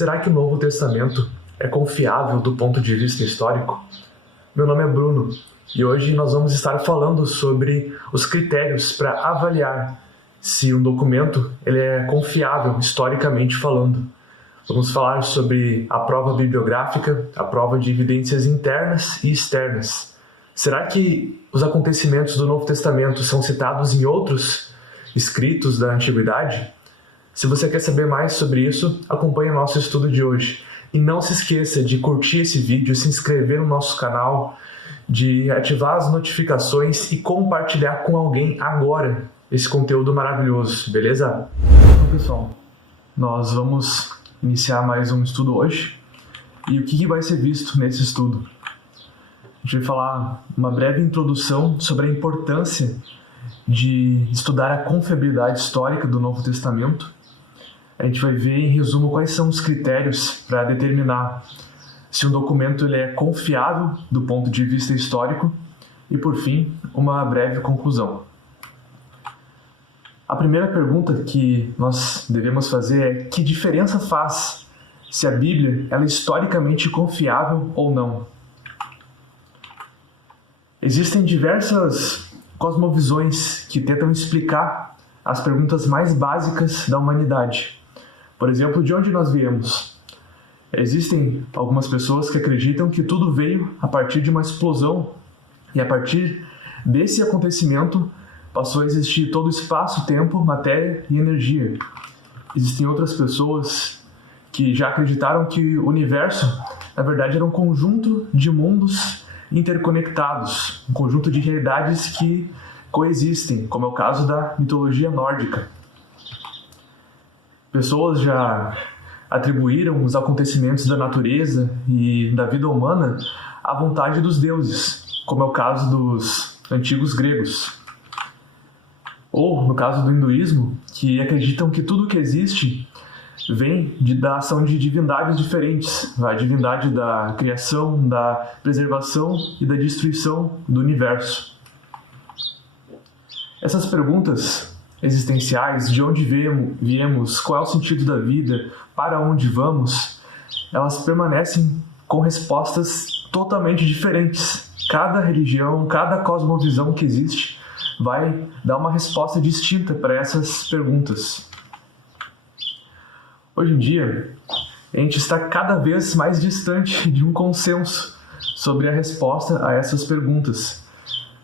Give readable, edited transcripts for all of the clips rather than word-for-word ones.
Será que o Novo Testamento é confiável do ponto de vista histórico? Meu nome é Bruno e hoje nós vamos estar falando sobre os critérios para avaliar se um documento ele é confiável historicamente falando. Vamos falar sobre a prova bibliográfica, a prova de evidências internas e externas. Será que os acontecimentos do Novo Testamento são citados em outros escritos da Antiguidade? Se você quer saber mais sobre isso, acompanhe o nosso estudo de hoje. E não se esqueça de curtir esse vídeo, se inscrever no nosso canal, de ativar as notificações e compartilhar com alguém agora esse conteúdo maravilhoso, beleza? Então, pessoal, nós vamos iniciar mais um estudo hoje. E o que vai ser visto nesse estudo? A gente vai falar uma breve introdução sobre a importância de estudar a confiabilidade histórica do Novo Testamento. A gente vai ver, em resumo, quais são os critérios para determinar se um documento ele é confiável do ponto de vista histórico e, por fim, uma breve conclusão. A primeira pergunta que nós devemos fazer é: que diferença faz se a Bíblia ela é historicamente confiável ou não? Existem diversas cosmovisões que tentam explicar as perguntas mais básicas da humanidade. Por exemplo, de onde nós viemos? Existem algumas pessoas que acreditam que tudo veio a partir de uma explosão e a partir desse acontecimento passou a existir todo o espaço, tempo, matéria e energia. Existem outras pessoas que já acreditaram que o universo, na verdade, era um conjunto de mundos interconectados, um conjunto de realidades que coexistem, como é o caso da mitologia nórdica. Pessoas já atribuíram os acontecimentos da natureza e da vida humana à vontade dos deuses, como é o caso dos antigos gregos. Ou, no caso do hinduísmo, que acreditam que tudo que existe vem da ação de divindades diferentes, a divindade da criação, da preservação e da destruição do universo. Essas perguntas existenciais, de onde viemos, qual é o sentido da vida, para onde vamos, elas permanecem com respostas totalmente diferentes. Cada religião, cada cosmovisão que existe vai dar uma resposta distinta para essas perguntas. Hoje em dia, a gente está cada vez mais distante de um consenso sobre a resposta a essas perguntas,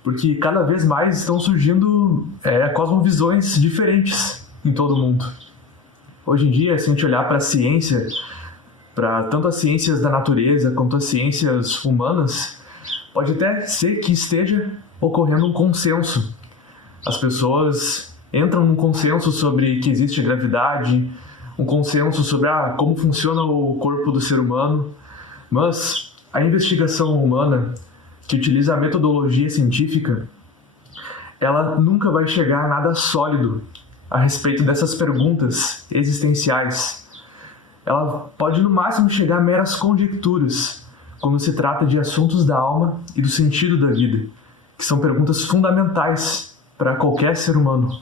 porque cada vez mais estão surgindo cosmovisões diferentes em todo o mundo. Hoje em dia, se a gente olhar para a ciência, para tanto as ciências da natureza quanto as ciências humanas, pode até ser que esteja ocorrendo um consenso. As pessoas entram num consenso sobre que existe gravidade, um consenso sobre como funciona o corpo do ser humano, mas a investigação humana, que utiliza a metodologia científica, ela nunca vai chegar a nada sólido a respeito dessas perguntas existenciais. Ela pode, no máximo, chegar a meras conjecturas quando se trata de assuntos da alma e do sentido da vida, que são perguntas fundamentais para qualquer ser humano.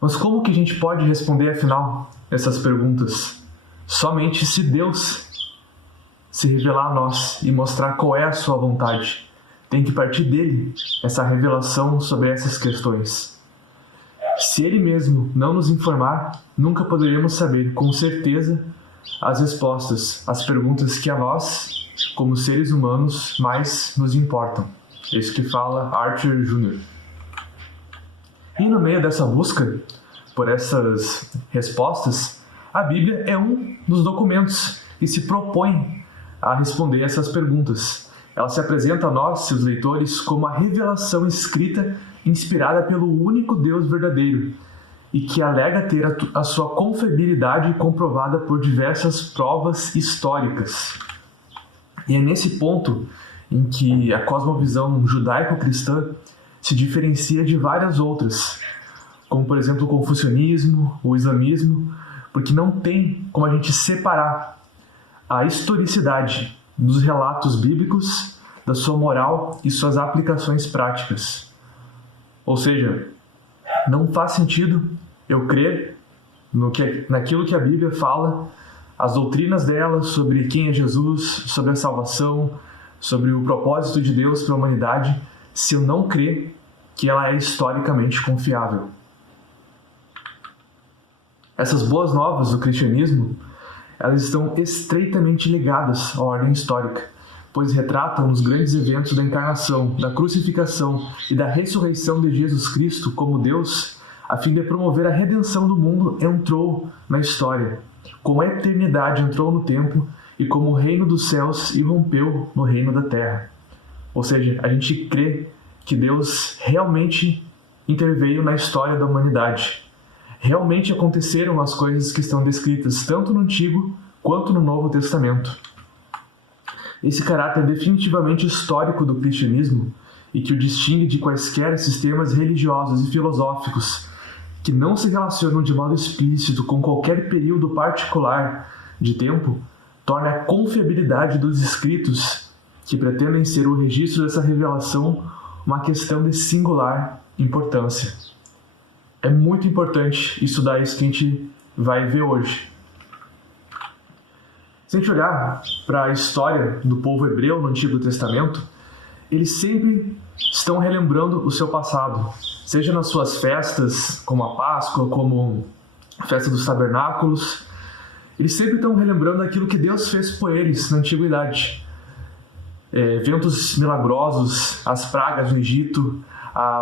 Mas como que a gente pode responder, afinal, essas perguntas? Somente se Deus se revelar a nós e mostrar qual é a sua vontade. Tem que partir dele essa revelação sobre essas questões. Se ele mesmo não nos informar, nunca poderemos saber com certeza as respostas às perguntas que a nós, como seres humanos, mais nos importam. Isso que fala Archer Jr. E no meio dessa busca por essas respostas, a Bíblia é um dos documentos que se propõe a responder essas perguntas. Ela se apresenta a nós, seus leitores, como a revelação escrita inspirada pelo único Deus verdadeiro e que alega ter a sua confiabilidade comprovada por diversas provas históricas. E é nesse ponto em que a cosmovisão judaico-cristã se diferencia de várias outras, como, por exemplo, o confucionismo, o islamismo, porque não tem como a gente separar a historicidade dos relatos bíblicos da sua moral e suas aplicações práticas. Ou seja, não faz sentido eu crer naquilo que a Bíblia fala, as doutrinas dela sobre quem é Jesus, sobre a salvação, sobre o propósito de Deus para a humanidade, se eu não crer que ela é historicamente confiável. Essas boas novas do cristianismo, elas estão estreitamente ligadas à ordem histórica, pois retratam os grandes eventos da encarnação, da crucificação e da ressurreição de Jesus Cristo como Deus, a fim de promover a redenção do mundo, entrou na história, como a eternidade entrou no tempo e como o reino dos céus irrompeu no reino da terra. Ou seja, a gente crê que Deus realmente interveio na história da humanidade. Realmente aconteceram as coisas que estão descritas tanto no Antigo quanto no Novo Testamento. Esse caráter definitivamente histórico do cristianismo e que o distingue de quaisquer sistemas religiosos e filosóficos que não se relacionam de modo explícito com qualquer período particular de tempo, torna a confiabilidade dos escritos que pretendem ser o registro dessa revelação uma questão de singular importância. É muito importante estudar isso que a gente vai ver hoje. Se a gente olhar para a história do povo hebreu no Antigo Testamento, eles sempre estão relembrando o seu passado, seja nas suas festas, como a Páscoa, como a festa dos tabernáculos. Eles sempre estão relembrando aquilo que Deus fez por eles na Antiguidade. Eventos milagrosos, as pragas no Egito,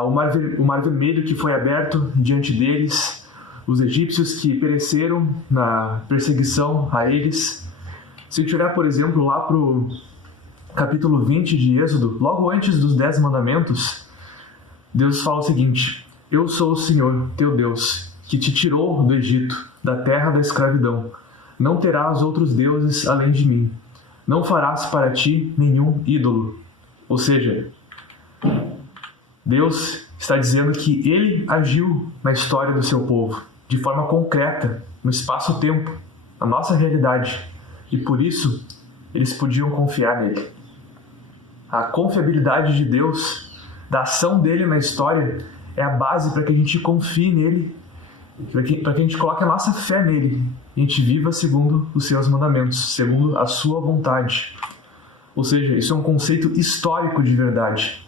o mar Vermelho que foi aberto diante deles, os egípcios que pereceram na perseguição a eles. Se a gente olhar, por exemplo, lá para o capítulo 20 de Êxodo, logo antes dos 10 mandamentos, Deus fala o seguinte: Eu sou o Senhor, teu Deus, que te tirou do Egito, da terra da escravidão. Não terás outros deuses além de mim. Não farás para ti nenhum ídolo. Ou seja, Deus está dizendo que Ele agiu na história do seu povo, de forma concreta, no espaço-tempo, na nossa realidade. E por isso, eles podiam confiar nele. A confiabilidade de Deus, da ação dele na história, é a base para que a gente confie nele, para que a gente coloque a nossa fé nele, e a gente viva segundo os seus mandamentos, segundo a sua vontade. Ou seja, isso é um conceito histórico de verdade.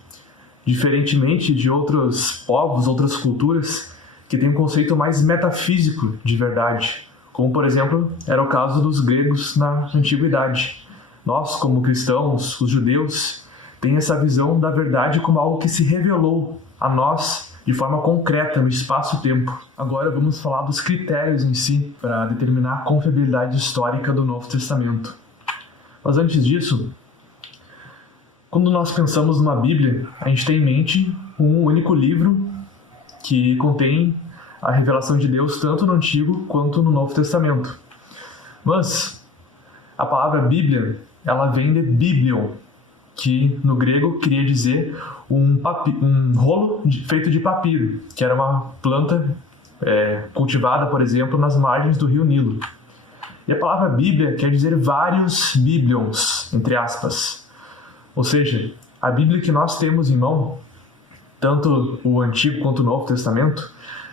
Diferentemente de outros povos, outras culturas, que têm um conceito mais metafísico de verdade, como, por exemplo, era o caso dos gregos na Antiguidade. Nós, como cristãos, os judeus, tem essa visão da verdade como algo que se revelou a nós de forma concreta no espaço-tempo. Agora vamos falar dos critérios em si para determinar a confiabilidade histórica do Novo Testamento. Mas antes disso, quando nós pensamos numa Bíblia, a gente tem em mente um único livro que contém a revelação de Deus tanto no Antigo quanto no Novo Testamento. Mas a palavra Bíblia, ela vem de biblion, que no grego queria dizer um rolo feito de papiro, que era uma planta cultivada, por exemplo, nas margens do rio Nilo. E a palavra Bíblia quer dizer vários biblions, entre aspas. Ou seja, a Bíblia que nós temos em mão, tanto o Antigo quanto o Novo Testamento,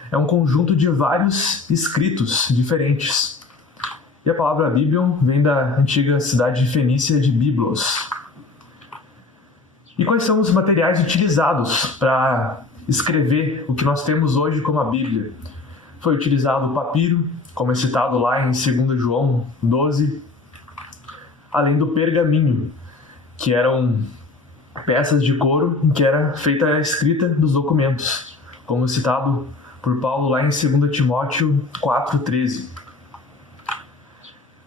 é um conjunto de vários escritos diferentes. E a palavra Biblion vem da antiga cidade fenícia de Biblos. E quais são os materiais utilizados para escrever o que nós temos hoje como a Bíblia? Foi utilizado o papiro, como é citado lá em 2 João 12, além do pergaminho, que eram peças de couro em que era feita a escrita dos documentos, como citado por Paulo lá em 2 Timóteo 4,13.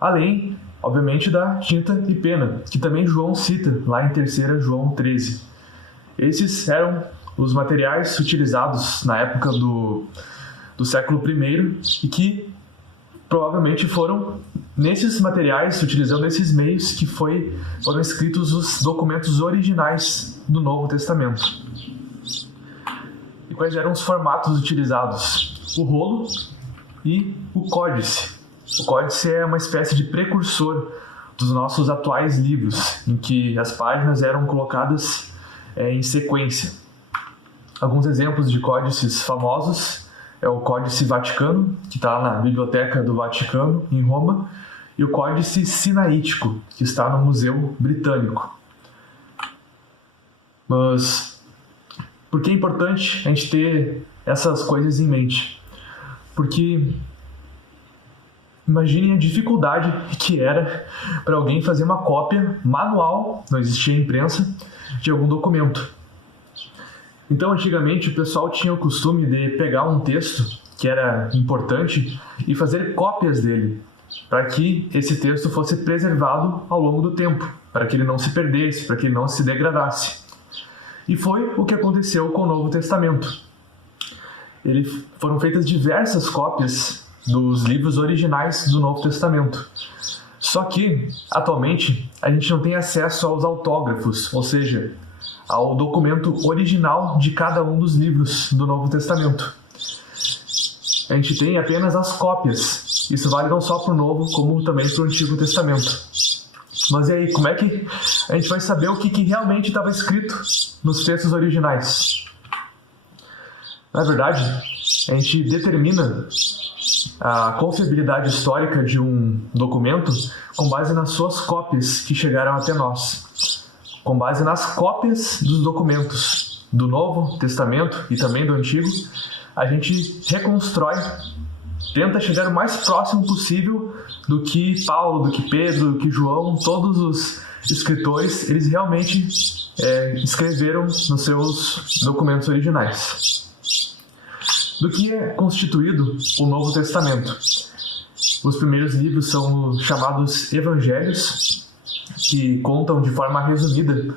Além, obviamente, da tinta e pena, que também João cita lá em 3 João 13. Esses eram os materiais utilizados na época do século I e que provavelmente foram nesses materiais, utilizando esses meios, que foram escritos os documentos originais do Novo Testamento. E quais eram os formatos utilizados? O rolo e o códice. O códice é uma espécie de precursor dos nossos atuais livros, em que as páginas eram colocadas em sequência. Alguns exemplos de códices famosos é o Códice Vaticano, que está na Biblioteca do Vaticano, em Roma, e o Códice Sinaítico, que está no Museu Britânico. Mas por que é importante a gente ter essas coisas em mente? Porque imaginem a dificuldade que era para alguém fazer uma cópia manual, não existia imprensa, de algum documento. Então, antigamente, o pessoal tinha o costume de pegar um texto que era importante e fazer cópias dele, para que esse texto fosse preservado ao longo do tempo, para que ele não se perdesse, para que ele não se degradasse. E foi o que aconteceu com o Novo Testamento. Foram feitas diversas cópias dos livros originais do Novo Testamento. Só que, atualmente, a gente não tem acesso aos autógrafos, ou seja, ao documento original de cada um dos livros do Novo Testamento. A gente tem apenas as cópias. Isso vale não só para o Novo, como também para o Antigo Testamento. Mas e aí, como é que a gente vai saber o que realmente estava escrito nos textos originais? Na verdade, a gente determina a confiabilidade histórica de um documento com base nas suas cópias que chegaram até nós. Com base nas cópias dos documentos do Novo Testamento e também do Antigo, a gente reconstrói, tenta chegar o mais próximo possível do que Paulo, do que Pedro, do que João, todos os escritores, eles realmente escreveram nos seus documentos originais. Do que é constituído o Novo Testamento? Os primeiros livros são os chamados Evangelhos, que contam de forma resumida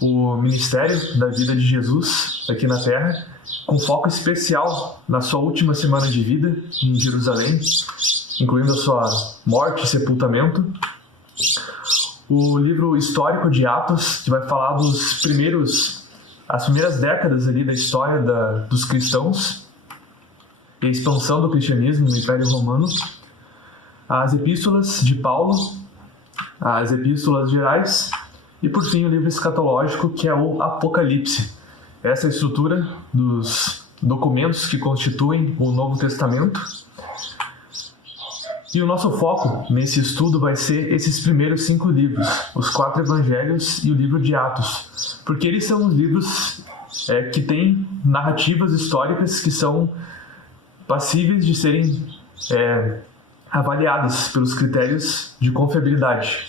o ministério da vida de Jesus aqui na Terra, com foco especial na sua última semana de vida em Jerusalém, incluindo a sua morte e sepultamento. O livro histórico de Atos, que vai falar as primeiras décadas ali da história dos cristãos e a expansão do cristianismo no Império Romano. As epístolas de Paulo, as epístolas gerais e, por fim, o livro escatológico, que é o Apocalipse. Essa é a estrutura dos documentos que constituem o Novo Testamento. E o nosso foco nesse estudo vai ser esses primeiros 5 livros, os 4 Evangelhos e o livro de Atos, porque eles são os livros que têm narrativas históricas que são passíveis de serem avaliadas pelos critérios de confiabilidade.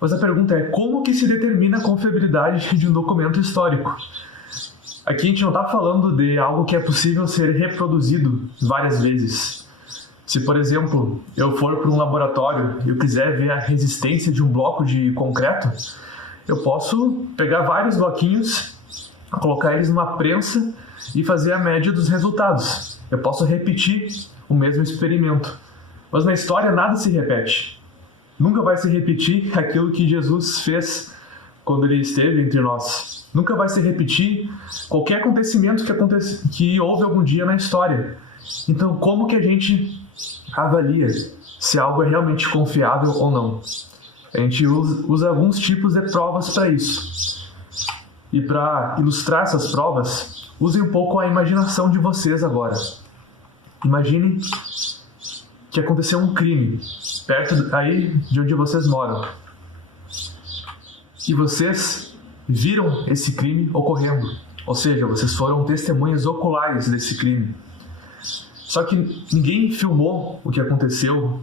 Mas a pergunta é, como que se determina a confiabilidade de um documento histórico? Aqui a gente não está falando de algo que é possível ser reproduzido várias vezes. Se, por exemplo, eu for para um laboratório e eu quiser ver a resistência de um bloco de concreto, eu posso pegar vários bloquinhos, colocar eles numa prensa e fazer a média dos resultados. Eu posso repetir o mesmo experimento. Mas na história nada se repete. Nunca vai se repetir aquilo que Jesus fez quando ele esteve entre nós. Nunca vai se repetir qualquer acontecimento que houve algum dia na história. Então, como que a gente avalia se algo é realmente confiável ou não? A gente usa alguns tipos de provas para isso. E para ilustrar essas provas, usem um pouco a imaginação de vocês agora. Imaginem que aconteceu um crime perto aí de onde vocês moram. E vocês viram esse crime ocorrendo. Ou seja, vocês foram testemunhas oculares desse crime. Só que ninguém filmou o que aconteceu.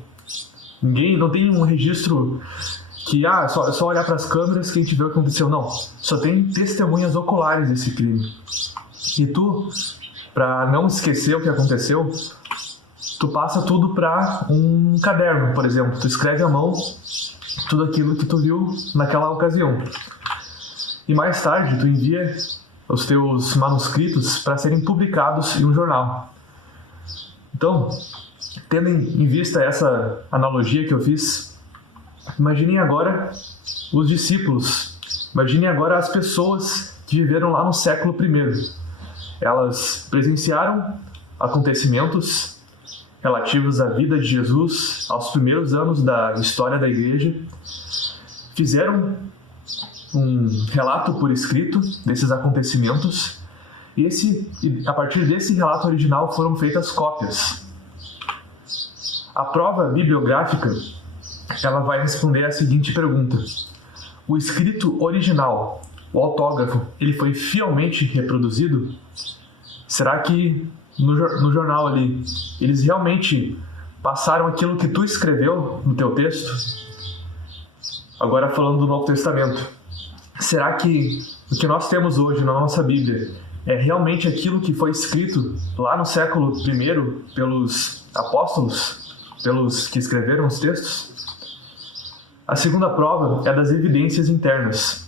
Não tem um registro que só olhar para as câmeras que a gente vê o que aconteceu. Não. Só tem testemunhas oculares desse crime. E tu, para não esquecer o que aconteceu, tu passa tudo para um caderno, por exemplo. Tu escreve à mão tudo aquilo que tu viu naquela ocasião. E mais tarde tu envia os teus manuscritos para serem publicados em um jornal. Então, tendo em vista essa analogia que eu fiz, imaginem agora os discípulos. Imaginem agora as pessoas que viveram lá no século I. Elas presenciaram acontecimentos relativos à vida de Jesus, aos primeiros anos da história da igreja, fizeram um relato por escrito desses acontecimentos E a partir desse relato original foram feitas cópias. A prova bibliográfica, ela vai responder a seguinte pergunta: o escrito original, o autógrafo, ele foi fielmente reproduzido? Será que no jornal ali, eles realmente passaram aquilo que tu escreveu no teu texto? Agora falando do Novo Testamento, será que o que nós temos hoje na nossa Bíblia é realmente aquilo que foi escrito lá no século I pelos apóstolos, pelos que escreveram os textos? A segunda prova é das evidências internas.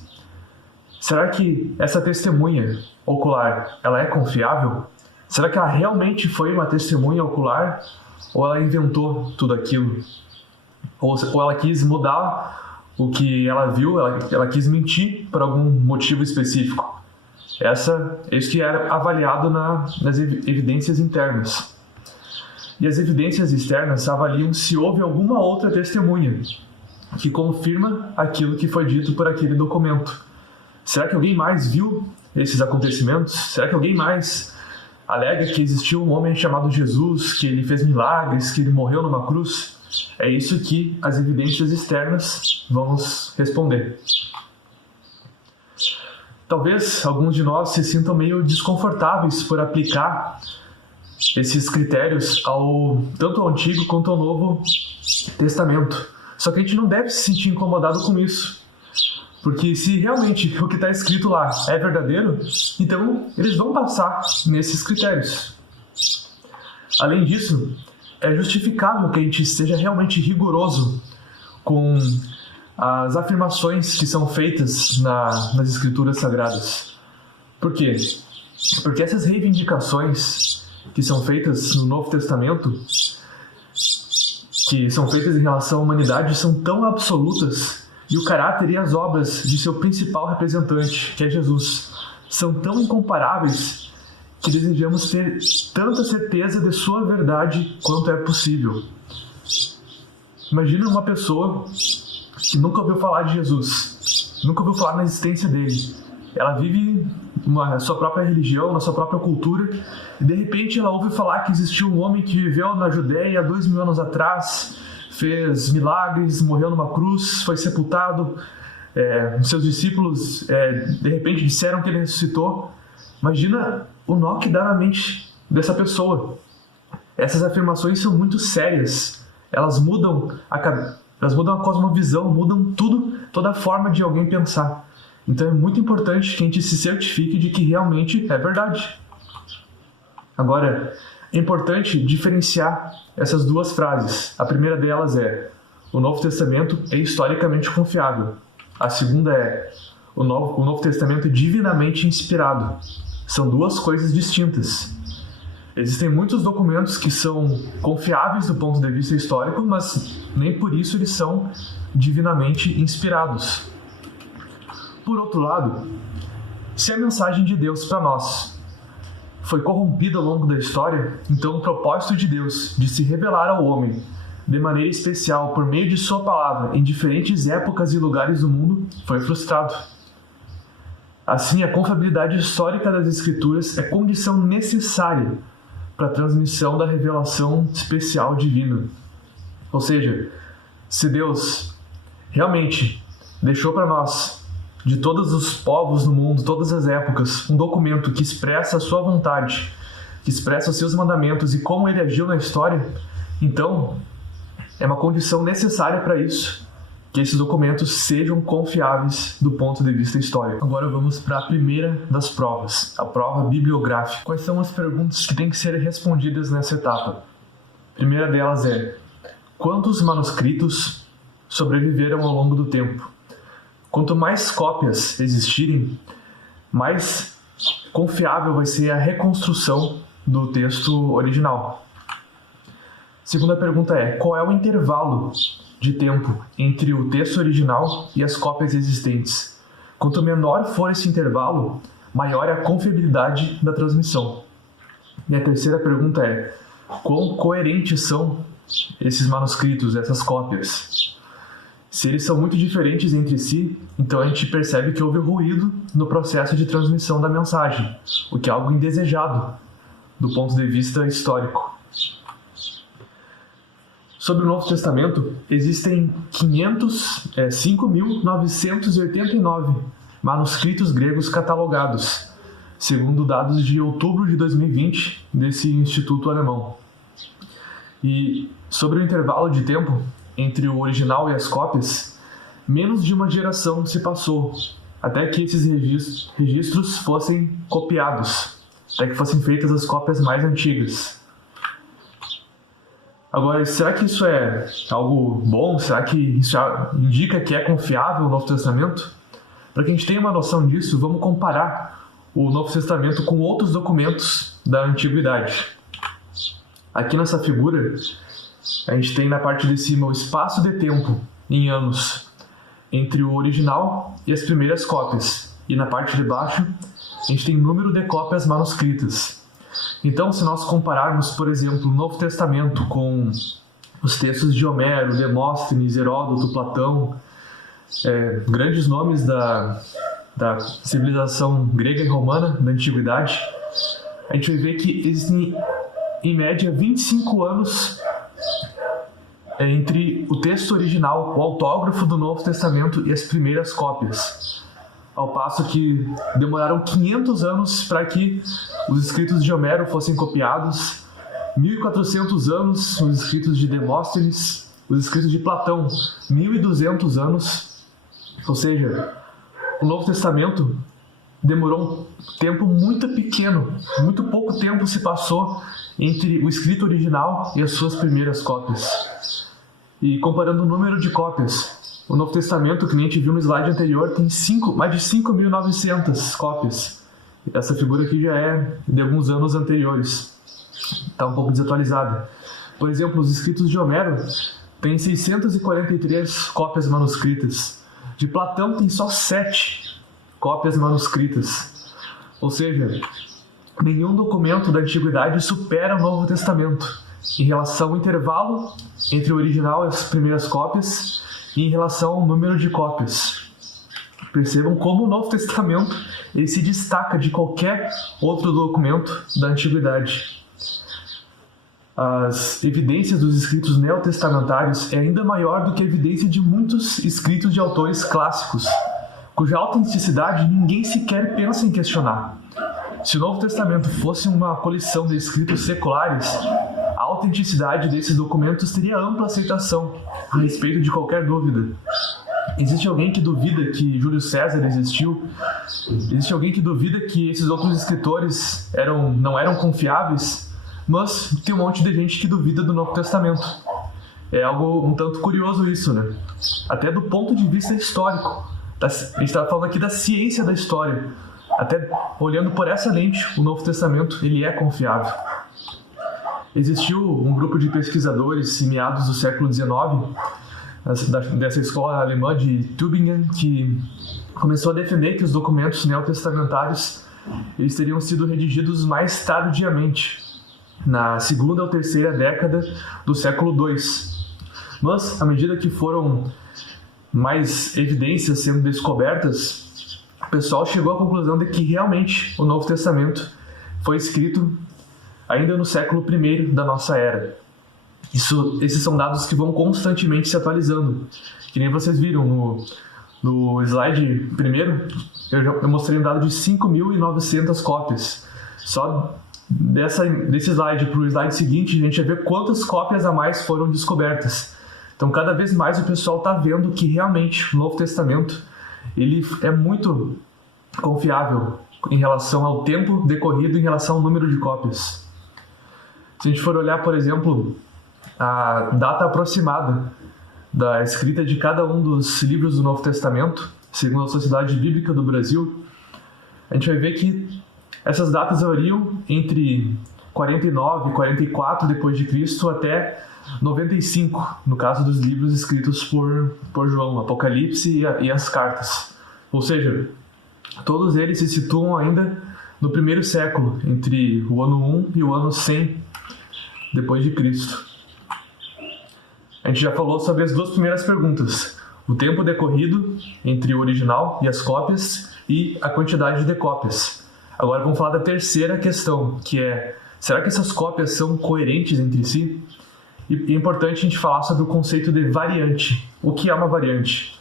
Será que essa testemunha ocular, ela é confiável? Será que ela realmente foi uma testemunha ocular ou ela inventou tudo aquilo? Ou ela quis mudar o que ela viu, ela quis mentir por algum motivo específico? Isso que era avaliado nas evidências internas. E as evidências externas avaliam se houve alguma outra testemunha que confirma aquilo que foi dito por aquele documento. Será que alguém mais viu esses acontecimentos? Será que alguém mais alega que existiu um homem chamado Jesus, que ele fez milagres, que ele morreu numa cruz? É isso que as evidências externas vão nos responder. Talvez alguns de nós se sintam meio desconfortáveis por aplicar esses critérios tanto ao Antigo quanto ao Novo Testamento. Só que a gente não deve se sentir incomodado com isso. Porque se realmente o que está escrito lá é verdadeiro, então eles vão passar nesses critérios. Além disso, é justificável que a gente seja realmente rigoroso com as afirmações que são feitas nas Escrituras Sagradas. Por quê? Porque essas reivindicações que são feitas no Novo Testamento, que são feitas em relação à humanidade, são tão absolutas, e o caráter e as obras de seu principal representante, que é Jesus, são tão incomparáveis que desejamos ter tanta certeza de sua verdade quanto é possível. Imagina uma pessoa que nunca ouviu falar de Jesus, nunca ouviu falar na existência dele. Ela vive na sua própria religião, na sua própria cultura, e de repente ela ouve falar que existiu um homem que viveu na Judéia há 2000 anos atrás, fez milagres, morreu numa cruz, foi sepultado. Seus discípulos de repente disseram que ele ressuscitou. Imagina o nó que dá na mente dessa pessoa. Essas afirmações são muito sérias. Elas mudam a cosmovisão, mudam tudo, toda a forma de alguém pensar. Então é muito importante que a gente se certifique de que realmente é verdade. Agora, é importante diferenciar essas duas frases. A primeira delas é: o Novo Testamento é historicamente confiável. A segunda é: o Novo Testamento é divinamente inspirado. São duas coisas distintas. Existem muitos documentos que são confiáveis do ponto de vista histórico, mas nem por isso eles são divinamente inspirados. Por outro lado, se a mensagem de Deus para nós foi corrompida ao longo da história, então o propósito de Deus de se revelar ao homem de maneira especial por meio de sua palavra em diferentes épocas e lugares do mundo foi frustrado. Assim, a confiabilidade histórica das Escrituras é condição necessária para a transmissão da revelação especial divina. Ou seja, se Deus realmente deixou para nós, de todos os povos do mundo, todas as épocas, um documento que expressa a sua vontade, que expressa os seus mandamentos e como ele agiu na história, então é uma condição necessária para isso, que esses documentos sejam confiáveis do ponto de vista histórico. Agora vamos para a primeira das provas, a prova bibliográfica. Quais são as perguntas que têm que ser respondidas nessa etapa? A primeira delas é: quantos manuscritos sobreviveram ao longo do tempo? Quanto mais cópias existirem, mais confiável vai ser a reconstrução do texto original. Segunda pergunta é: qual é o intervalo de tempo entre o texto original e as cópias existentes? Quanto menor for esse intervalo, maior é a confiabilidade da transmissão. E a terceira pergunta é: quão coerentes são esses manuscritos, essas cópias? Se eles são muito diferentes entre si, então a gente percebe que houve ruído no processo de transmissão da mensagem, o que é algo indesejado do ponto de vista histórico. Sobre o Novo Testamento, existem 5.989 manuscritos gregos catalogados, segundo dados de outubro de 2020 desse instituto alemão. E sobre o intervalo de tempo entre o original e as cópias, menos de uma geração se passou até que esses registros fossem copiados, até que fossem feitas as cópias mais antigas. Agora, será que isso é algo bom? Será que isso indica que é confiável o Novo Testamento? Para que a gente tenha uma noção disso, vamos comparar o Novo Testamento com outros documentos da Antiguidade. Aqui nessa figura, a gente tem na parte de cima o espaço de tempo em anos entre o original e as primeiras cópias. E na parte de baixo, a gente tem o número de cópias manuscritas. Então, se nós compararmos, por exemplo, o Novo Testamento com os textos de Homero, Demóstenes, Heródoto, Platão, grandes nomes da civilização grega e romana da Antiguidade, a gente vai ver que existem, em média, 25 anos entre o texto original, o autógrafo do Novo Testamento e as primeiras cópias. Ao passo que demoraram 500 anos para que os escritos de Homero fossem copiados, 1.400 anos os escritos de Demóstenes, os escritos de Platão, 1.200 anos. Ou seja, o Novo Testamento demorou um tempo muito pequeno, muito pouco tempo se passou entre o escrito original e as suas primeiras cópias. E comparando o número de cópias, o Novo Testamento, que nem a gente viu no slide anterior, tem mais de 5.900 cópias. Essa figura aqui já é de alguns anos anteriores. Está um pouco desatualizada. Por exemplo, os escritos de Homero têm 643 cópias manuscritas. De Platão tem só 7 cópias manuscritas. Ou seja, nenhum documento da Antiguidade supera o Novo Testamento em relação ao intervalo entre o original e as primeiras cópias e em relação ao número de cópias. Percebam como o Novo Testamento ele se destaca de qualquer outro documento da Antiguidade. As evidências dos escritos neotestamentários é ainda maior do que a evidência de muitos escritos de autores clássicos, cuja autenticidade ninguém sequer pensa em questionar. Se o Novo Testamento fosse uma coleção de escritos seculares, a autenticidade desses documentos teria ampla aceitação a respeito de qualquer dúvida. Existe alguém que duvida que Júlio César existiu? Existe alguém que duvida que esses outros escritores não eram confiáveis? Mas tem um monte de gente que duvida do Novo Testamento. É algo um tanto curioso isso, né? Até do ponto de vista histórico. A gente está falando aqui da ciência da história. Até olhando por essa lente, o Novo Testamento ele é confiável. Existiu um grupo de pesquisadores em meados do século XIX, dessa escola alemã de Tübingen, que começou a defender que os documentos neotestamentários eles teriam sido redigidos mais tardiamente, na segunda ou terceira década do século II. Mas, à medida que foram mais evidências sendo descobertas, o pessoal chegou à conclusão de que realmente o Novo Testamento foi escrito ainda no século I da nossa era. Esses são dados que vão constantemente se atualizando. Que nem vocês viram no slide primeiro, eu mostrei um dado de 5.900 cópias. Só desse slide para o slide seguinte, a gente vai ver quantas cópias a mais foram descobertas. Então, cada vez mais o pessoal está vendo que realmente o Novo Testamento ele é muito confiável em relação ao tempo decorrido, em relação ao número de cópias. Se a gente for olhar, por exemplo, a data aproximada da escrita de cada um dos livros do Novo Testamento, segundo a Sociedade Bíblica do Brasil, a gente vai ver que essas datas variam entre 49 e 44 depois de Cristo até 95, no caso dos livros escritos por João, Apocalipse e as cartas. Ou seja, todos eles se situam ainda no primeiro século, entre o ano 1 e o ano 100 depois de Cristo. A gente já falou sobre as duas primeiras perguntas. o tempo decorrido entre o original e as cópias e a quantidade de cópias. Agora vamos falar da terceira questão, que é: será que essas cópias são coerentes entre si? E é importante a gente falar sobre o conceito de variante. O que é uma variante?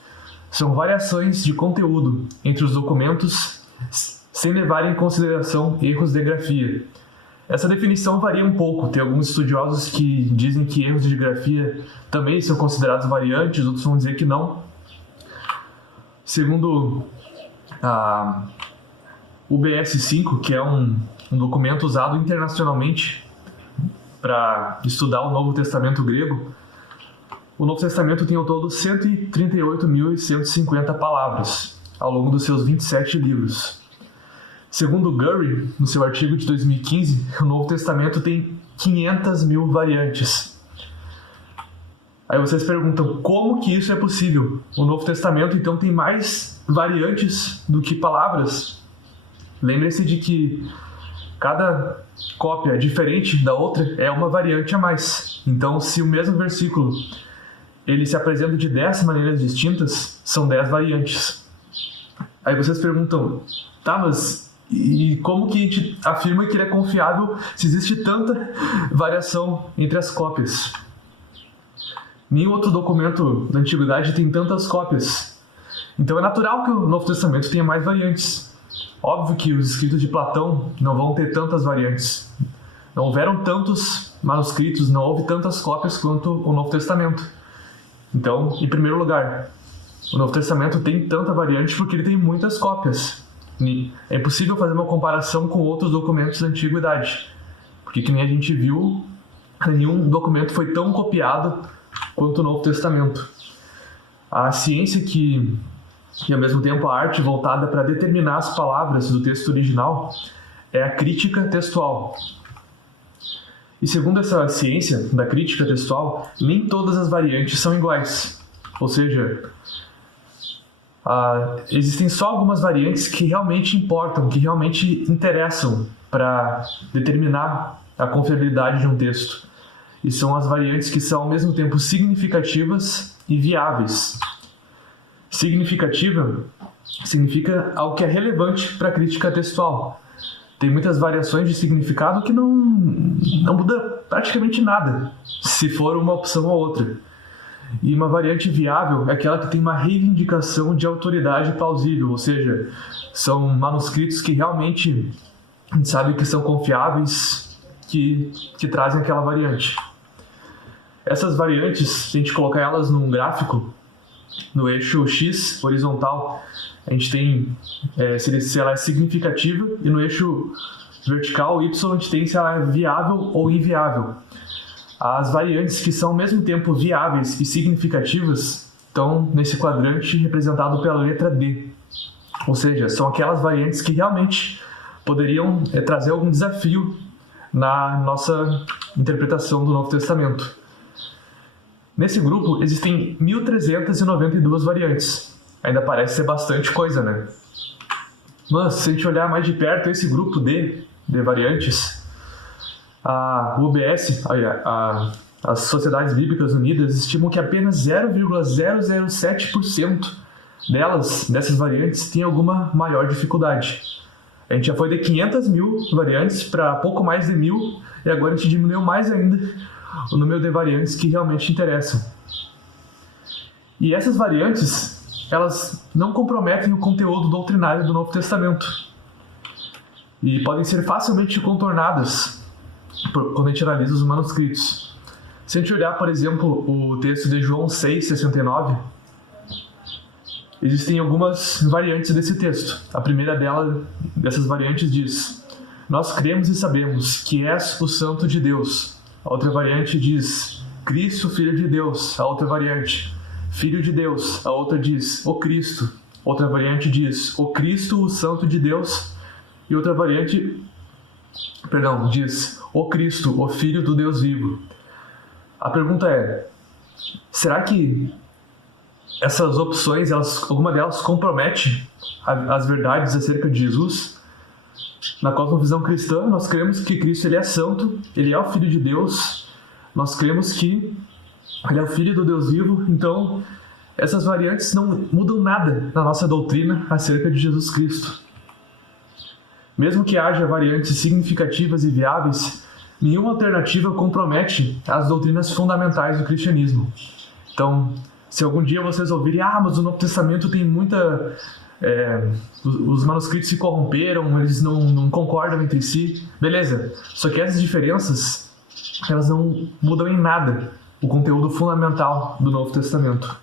São variações de conteúdo entre os documentos sem levar em consideração erros de grafia. Essa definição varia um pouco. Tem alguns estudiosos que dizem que erros de grafia também são considerados variantes, outros vão dizer que não. Segundo o BS5, que é um documento usado internacionalmente para estudar o Novo Testamento grego, o Novo Testamento tem ao todo 138.150 palavras ao longo dos seus 27 livros. Segundo Gurry, no seu artigo de 2015, o Novo Testamento tem 500.000 variantes. Aí vocês perguntam, como que isso é possível? O Novo Testamento, então, tem mais variantes do que palavras? Lembre-se de que cada cópia diferente da outra é uma variante a mais. Então, se o mesmo versículo ele se apresenta de 10 maneiras distintas, são 10 variantes. Aí vocês perguntam, tá, mas e como que a gente afirma que ele é confiável se existe tanta variação entre as cópias? Nenhum outro documento da antiguidade tem tantas cópias. Então é natural que o Novo Testamento tenha mais variantes. Óbvio que os escritos de Platão não vão ter tantas variantes. Não houveram tantos manuscritos, não houve tantas cópias quanto o Novo Testamento. Então, em primeiro lugar, o Novo Testamento tem tanta variante porque ele tem muitas cópias. É impossível fazer uma comparação com outros documentos da antiguidade, porque, que nem a gente viu, nenhum documento foi tão copiado quanto o Novo Testamento. A ciência e ao mesmo tempo a arte voltada para determinar as palavras do texto original é a crítica textual. E segundo essa ciência da crítica textual, nem todas as variantes são iguais. Ou seja, existem só algumas variantes que realmente importam, que realmente interessam para determinar a confiabilidade de um texto. E são as variantes que são ao mesmo tempo significativas e viáveis. Significativa significa algo que é relevante para a crítica textual. Tem muitas variações de significado que não muda praticamente nada, se for uma opção ou outra. E uma variante viável é aquela que tem uma reivindicação de autoridade plausível, ou seja, são manuscritos que realmente a gente sabe que são confiáveis, que trazem aquela variante. Essas variantes, se a gente colocar elas num gráfico, no eixo X horizontal, a gente tem se ela é significativa, e no eixo vertical Y a gente tem se ela é viável ou inviável. As variantes que são ao mesmo tempo viáveis e significativas estão nesse quadrante representado pela letra D. Ou seja, são aquelas variantes que realmente poderiam trazer algum desafio na nossa interpretação do Novo Testamento. Nesse grupo existem 1.392 variantes. Ainda parece ser bastante coisa, né? Mas se a gente olhar mais de perto esse grupo de variantes, o OBS, as Sociedades Bíblicas Unidas, estimam que apenas 0,007% dessas variantes tem alguma maior dificuldade. A gente já foi de 500.000 variantes para pouco mais de 1.000, e agora a gente diminuiu mais ainda o número de variantes que realmente interessam. E essas variantes, elas não comprometem o conteúdo doutrinário do Novo Testamento e podem ser facilmente contornadas quando a gente analisa os manuscritos. Se a gente olhar, por exemplo, o texto de João 6,69, existem algumas variantes desse texto. A primeira dessas variantes diz: nós cremos e sabemos que és o Santo de Deus. A outra variante diz: Cristo, Filho de Deus. A outra variante: Filho de Deus. A outra diz: o Cristo. Outra variante diz: o Cristo, o Santo de Deus. E outra variante, diz: o Cristo, o Filho do Deus vivo. A pergunta é: será que essas opções, alguma delas compromete as verdades acerca de Jesus? Na cosmovisão cristã, nós cremos que Cristo ele é santo, ele é o Filho de Deus, nós cremos que ele é o Filho do Deus vivo, então essas variantes não mudam nada na nossa doutrina acerca de Jesus Cristo. Mesmo que haja variantes significativas e viáveis, nenhuma alternativa compromete as doutrinas fundamentais do cristianismo. Então, se algum dia vocês ouvirem, mas o Novo Testamento tem muita... os manuscritos se corromperam, eles não concordam entre si, beleza. Só que essas diferenças, elas não mudam em nada o conteúdo fundamental do Novo Testamento.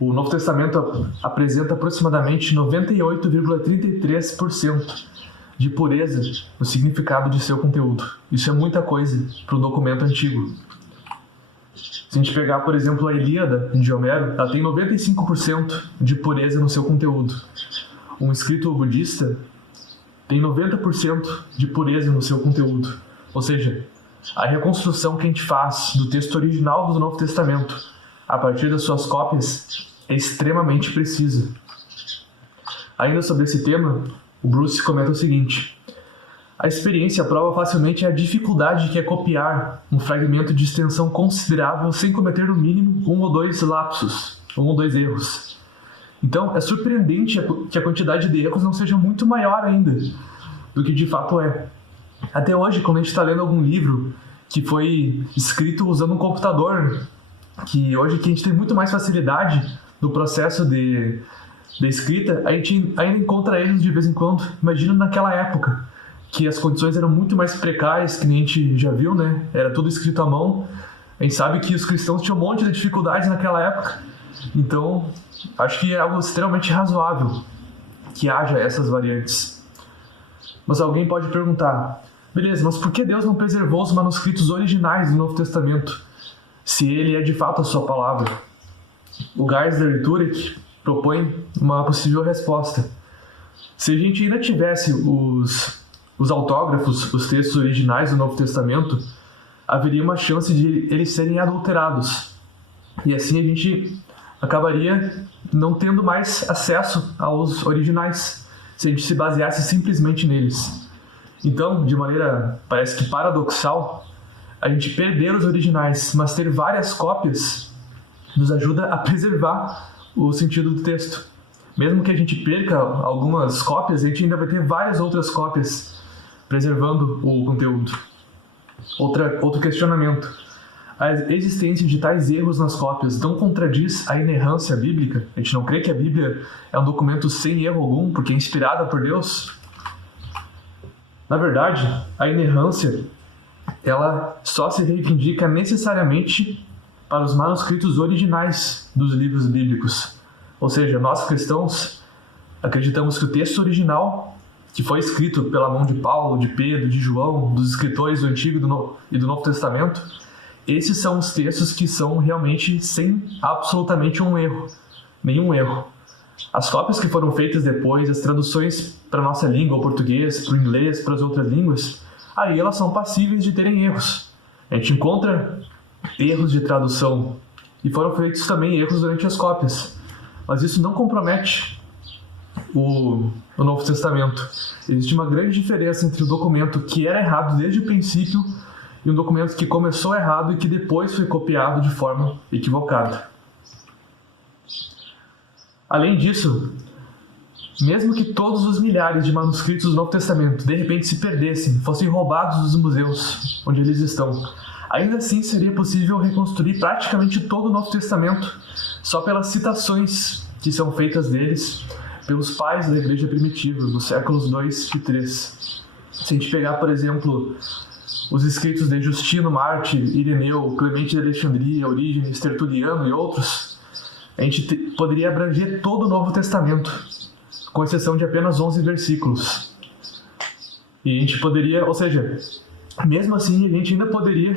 O Novo Testamento apresenta aproximadamente 98,33% de pureza no significado de seu conteúdo. Isso é muita coisa para um documento antigo. Se a gente pegar, por exemplo, a Ilíada de Homero, ela tem 95% de pureza no seu conteúdo. Um escrito budista tem 90% de pureza no seu conteúdo. Ou seja, a reconstrução que a gente faz do texto original do Novo Testamento a partir das suas cópias é extremamente precisa. Ainda sobre esse tema, o Bruce comenta o seguinte: a experiência prova facilmente a dificuldade que é copiar um fragmento de extensão considerável sem cometer no mínimo um ou dois lapsos, um ou dois erros. Então, é surpreendente que a quantidade de erros não seja muito maior ainda do que de fato é. Até hoje, quando a gente está lendo algum livro que foi escrito usando um computador, que hoje que a gente tem muito mais facilidade no processo de escrita, a gente ainda encontra erros de vez em quando. Imagina naquela época, que as condições eram muito mais precárias, que nem a gente já viu, né? Era tudo escrito à mão. A gente sabe que os cristãos tinham um monte de dificuldades naquela época. Então, acho que é algo extremamente razoável que haja essas variantes. Mas alguém pode perguntar, beleza, mas por que Deus não preservou os manuscritos originais do Novo Testamento, se ele é de fato a sua palavra? O Geisler e Turek propõem uma possível resposta. Se a gente ainda tivesse os autógrafos, os textos originais do Novo Testamento, haveria uma chance de eles serem adulterados. E assim a gente acabaria não tendo mais acesso aos originais, se a gente se baseasse simplesmente neles. Então, de maneira, parece que paradoxal, a gente perder os originais, mas ter várias cópias, nos ajuda a preservar o sentido do texto. Mesmo que a gente perca algumas cópias, a gente ainda vai ter várias outras cópias preservando o conteúdo. Outro questionamento. A existência de tais erros nas cópias não contradiz a inerrância bíblica? A gente não crê que a Bíblia é um documento sem erro algum, porque é inspirada por Deus? Na verdade, a inerrância, ela só se reivindica necessariamente para os manuscritos originais dos livros bíblicos. Ou seja, nós cristãos acreditamos que o texto original, que foi escrito pela mão de Paulo, de Pedro, de João, dos escritores do Antigo e do Novo Testamento, esses são os textos que são realmente sem absolutamente um erro, nenhum erro. As cópias que foram feitas depois, as traduções para a nossa língua, o português, para o inglês, para as outras línguas, aí elas são passíveis de terem erros. A gente encontra erros de tradução, e foram feitos também erros durante as cópias, mas isso não compromete o Novo Testamento. Existe uma grande diferença entre o documento que era errado desde o princípio e um documento que começou errado e que depois foi copiado de forma equivocada. Além disso, mesmo que todos os milhares de manuscritos do Novo Testamento de repente se perdessem, fossem roubados dos museus onde eles estão, ainda assim seria possível reconstruir praticamente todo o Novo Testamento só pelas citações que são feitas deles pelos pais da igreja primitiva, nos séculos 2 e 3. Se a gente pegar, por exemplo, os escritos de Justino Mártir, Ireneu, Clemente de Alexandria, Orígenes, Tertuliano e outros, a gente poderia abranger todo o Novo Testamento, com exceção de apenas 11 versículos. E a gente poderia, ou seja, mesmo assim a gente ainda poderia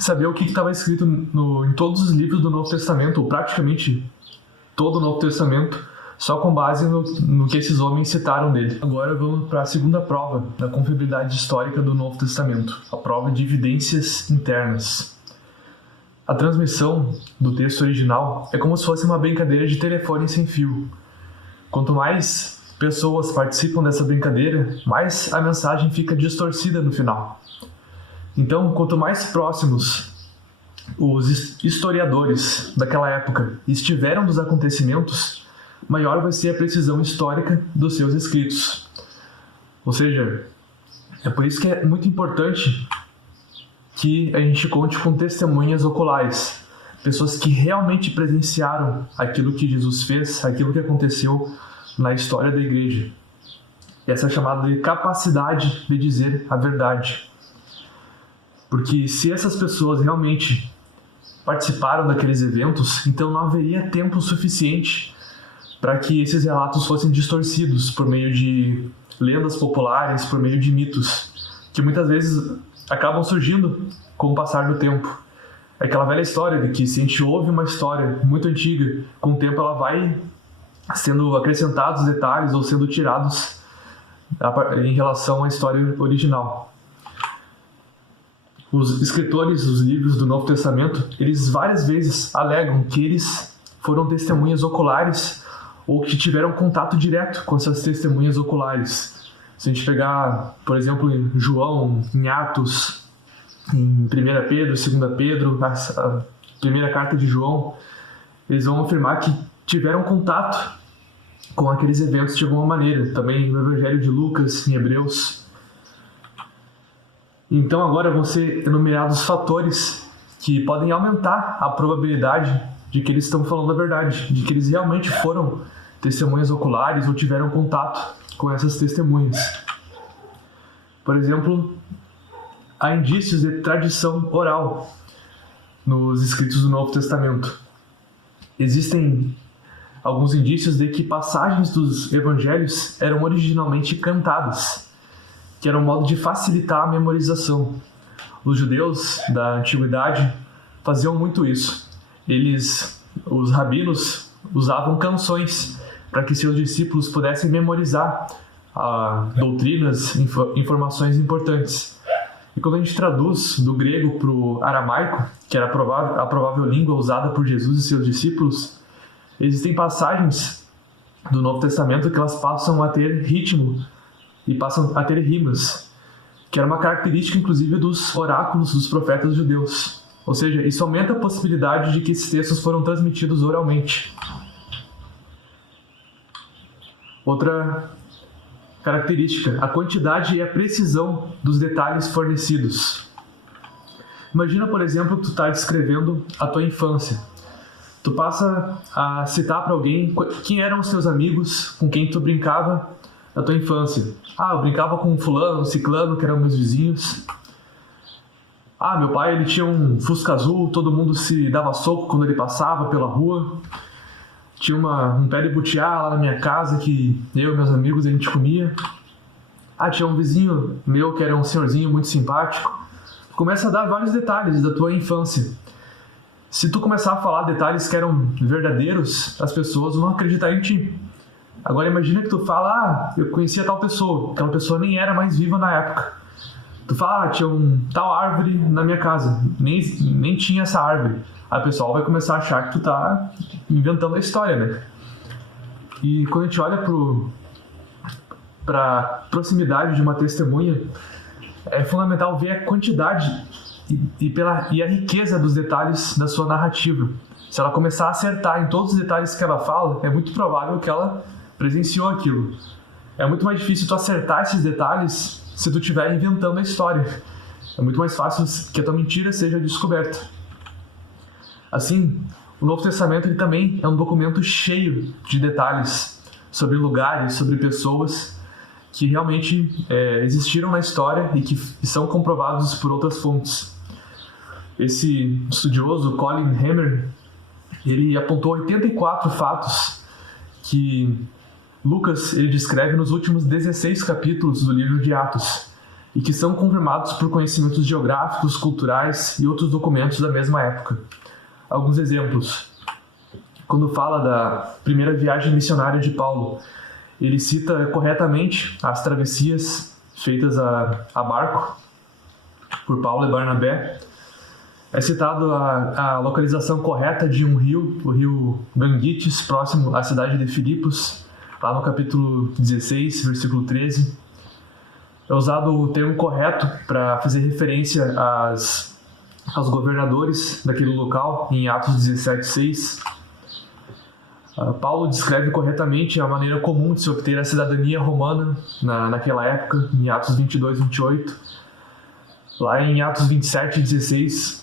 saber o que estava escrito em todos os livros do Novo Testamento, ou praticamente todo o Novo Testamento, só com base no que esses homens citaram dele. Agora vamos para a segunda prova da confiabilidade histórica do Novo Testamento, a prova de evidências internas. A transmissão do texto original é como se fosse uma brincadeira de telefone sem fio. Quanto mais pessoas participam dessa brincadeira, mais a mensagem fica distorcida no final. Então, quanto mais próximos os historiadores daquela época estiveram dos acontecimentos, maior vai ser a precisão histórica dos seus escritos. Ou seja, é por isso que é muito importante que a gente conte com testemunhas oculares, pessoas que realmente presenciaram aquilo que Jesus fez, aquilo que aconteceu na história da igreja. Essa é chamada de capacidade de dizer a verdade. Porque se essas pessoas realmente participaram daqueles eventos, então não haveria tempo suficiente para que esses relatos fossem distorcidos por meio de lendas populares, por meio de mitos, que muitas vezes acabam surgindo com o passar do tempo. É aquela velha história de que se a gente ouve uma história muito antiga, com o tempo ela vai sendo acrescentados detalhes ou sendo tirados em relação à história original. Os escritores dos livros do Novo Testamento, eles várias vezes alegam que eles foram testemunhas oculares ou que tiveram contato direto com essas testemunhas oculares. Se a gente pegar, por exemplo, em João, em Atos, em 1 Pedro, 2 Pedro, a primeira carta de João, eles vão afirmar que tiveram contato com aqueles eventos de alguma maneira. Também no Evangelho de Lucas, em Hebreus. Então agora vão ser enumerados fatores que podem aumentar a probabilidade de que eles estão falando a verdade, de que eles realmente foram testemunhas oculares ou tiveram contato com essas testemunhas. Por exemplo, há indícios de tradição oral nos escritos do Novo Testamento. Existem alguns indícios de que passagens dos evangelhos eram originalmente cantadas, que era um modo de facilitar a memorização. Os judeus da antiguidade faziam muito isso. Os rabinos, usavam canções para que seus discípulos pudessem memorizar doutrinas, informações importantes. E quando a gente traduz do grego para o aramaico, que era a provável língua usada por Jesus e seus discípulos, existem passagens do Novo Testamento que elas passam a ter ritmo e passam a ter rimas, que era uma característica inclusive dos oráculos dos profetas judeus. Ou seja, isso aumenta a possibilidade de que esses textos foram transmitidos oralmente. Outra característica, a quantidade e a precisão dos detalhes fornecidos. Imagina, por exemplo, tu está descrevendo a tua infância. Tu passa a citar para alguém quem eram os teus amigos com quem tu brincava na tua infância. Eu brincava com fulano, ciclano, que eram meus vizinhos. Meu pai, ele tinha um Fusca azul, todo mundo se dava soco quando ele passava pela rua. Tinha um pé de butiá lá na minha casa que eu e meus amigos a gente comia. Tinha um vizinho meu que era um senhorzinho muito simpático. Começa a dar vários detalhes da tua infância. Se tu começar a falar detalhes que eram verdadeiros, as pessoas vão acreditar em ti. Agora imagina que tu fala, eu conhecia tal pessoa, aquela pessoa nem era mais viva na época. Tu fala, tinha tal árvore na minha casa, nem tinha essa árvore. Aí o pessoal vai começar a achar que tu tá inventando a história, né? E quando a gente olha para proximidade de uma testemunha, é fundamental ver a quantidade e a riqueza dos detalhes da sua narrativa. Se ela começar a acertar em todos os detalhes que ela fala, é muito provável que ela presenciou aquilo. É muito mais difícil tu acertar esses detalhes se tu estiver inventando a história. É muito mais fácil que a tua mentira seja descoberta. Assim, o Novo Testamento ele também é um documento cheio de detalhes sobre lugares, sobre pessoas que realmente existiram na história e que são comprovados por outras fontes. Esse estudioso, Colin Hammer, ele apontou 84 fatos que Lucas ele descreve nos últimos 16 capítulos do livro de Atos e que são confirmados por conhecimentos geográficos, culturais e outros documentos da mesma época. Alguns exemplos. Quando fala da primeira viagem missionária de Paulo, ele cita corretamente as travessias feitas a barco por Paulo e Barnabé. É citado a localização correta de um rio, o rio Gangites, próximo à cidade de Filipos, lá no capítulo 16, versículo 13. É usado o termo correto para fazer referência aos governadores daquele local, em Atos 17:6. Paulo descreve corretamente a maneira comum de se obter a cidadania romana naquela época, em Atos 22:28. Lá em Atos 27:16,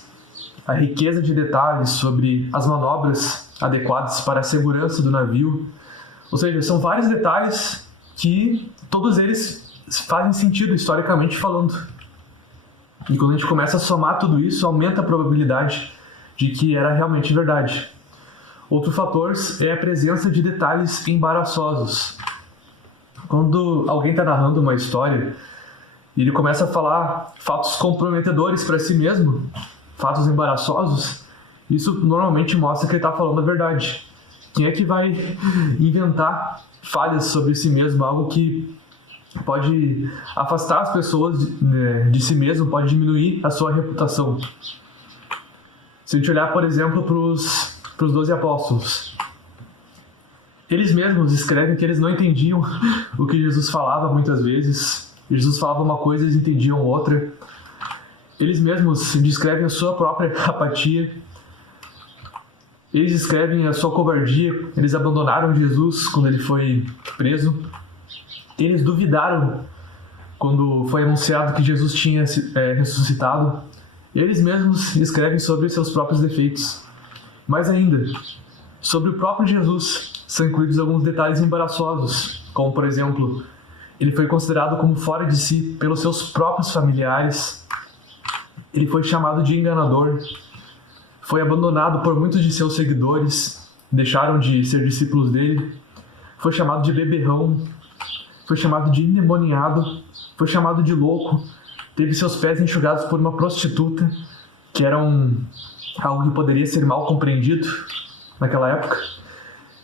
a riqueza de detalhes sobre as manobras adequadas para a segurança do navio. Ou seja, são vários detalhes que todos eles fazem sentido historicamente falando. E quando a gente começa a somar tudo isso, aumenta a probabilidade de que era realmente verdade. Outro fator é a presença de detalhes embaraçosos. Quando alguém está narrando uma história e ele começa a falar fatos comprometedores para si mesmo, fatos embaraçosos, isso normalmente mostra que ele está falando a verdade. Quem é que vai inventar falhas sobre si mesmo, algo que pode afastar as pessoas de si mesmo, pode diminuir a sua reputação? Se a gente olhar, por exemplo, para os 12 apóstolos, eles mesmos escrevem que eles não entendiam o que Jesus falava muitas vezes. Jesus falava uma coisa, eles entendiam outra. Eles mesmos descrevem a sua própria apatia. Eles descrevem a sua covardia. Eles abandonaram Jesus quando ele foi preso. Eles duvidaram quando foi anunciado que Jesus tinha ressuscitado. Eles mesmos escrevem sobre seus próprios defeitos. Mais ainda, sobre o próprio Jesus são incluídos alguns detalhes embaraçosos, como, por exemplo, ele foi considerado como fora de si pelos seus próprios familiares. Ele foi chamado de enganador. Foi abandonado por muitos de seus seguidores, deixaram de ser discípulos dele. Foi chamado de beberrão. Foi chamado de endemoniado. Foi chamado de louco. Teve seus pés enxugados por uma prostituta, que era algo que poderia ser mal compreendido naquela época.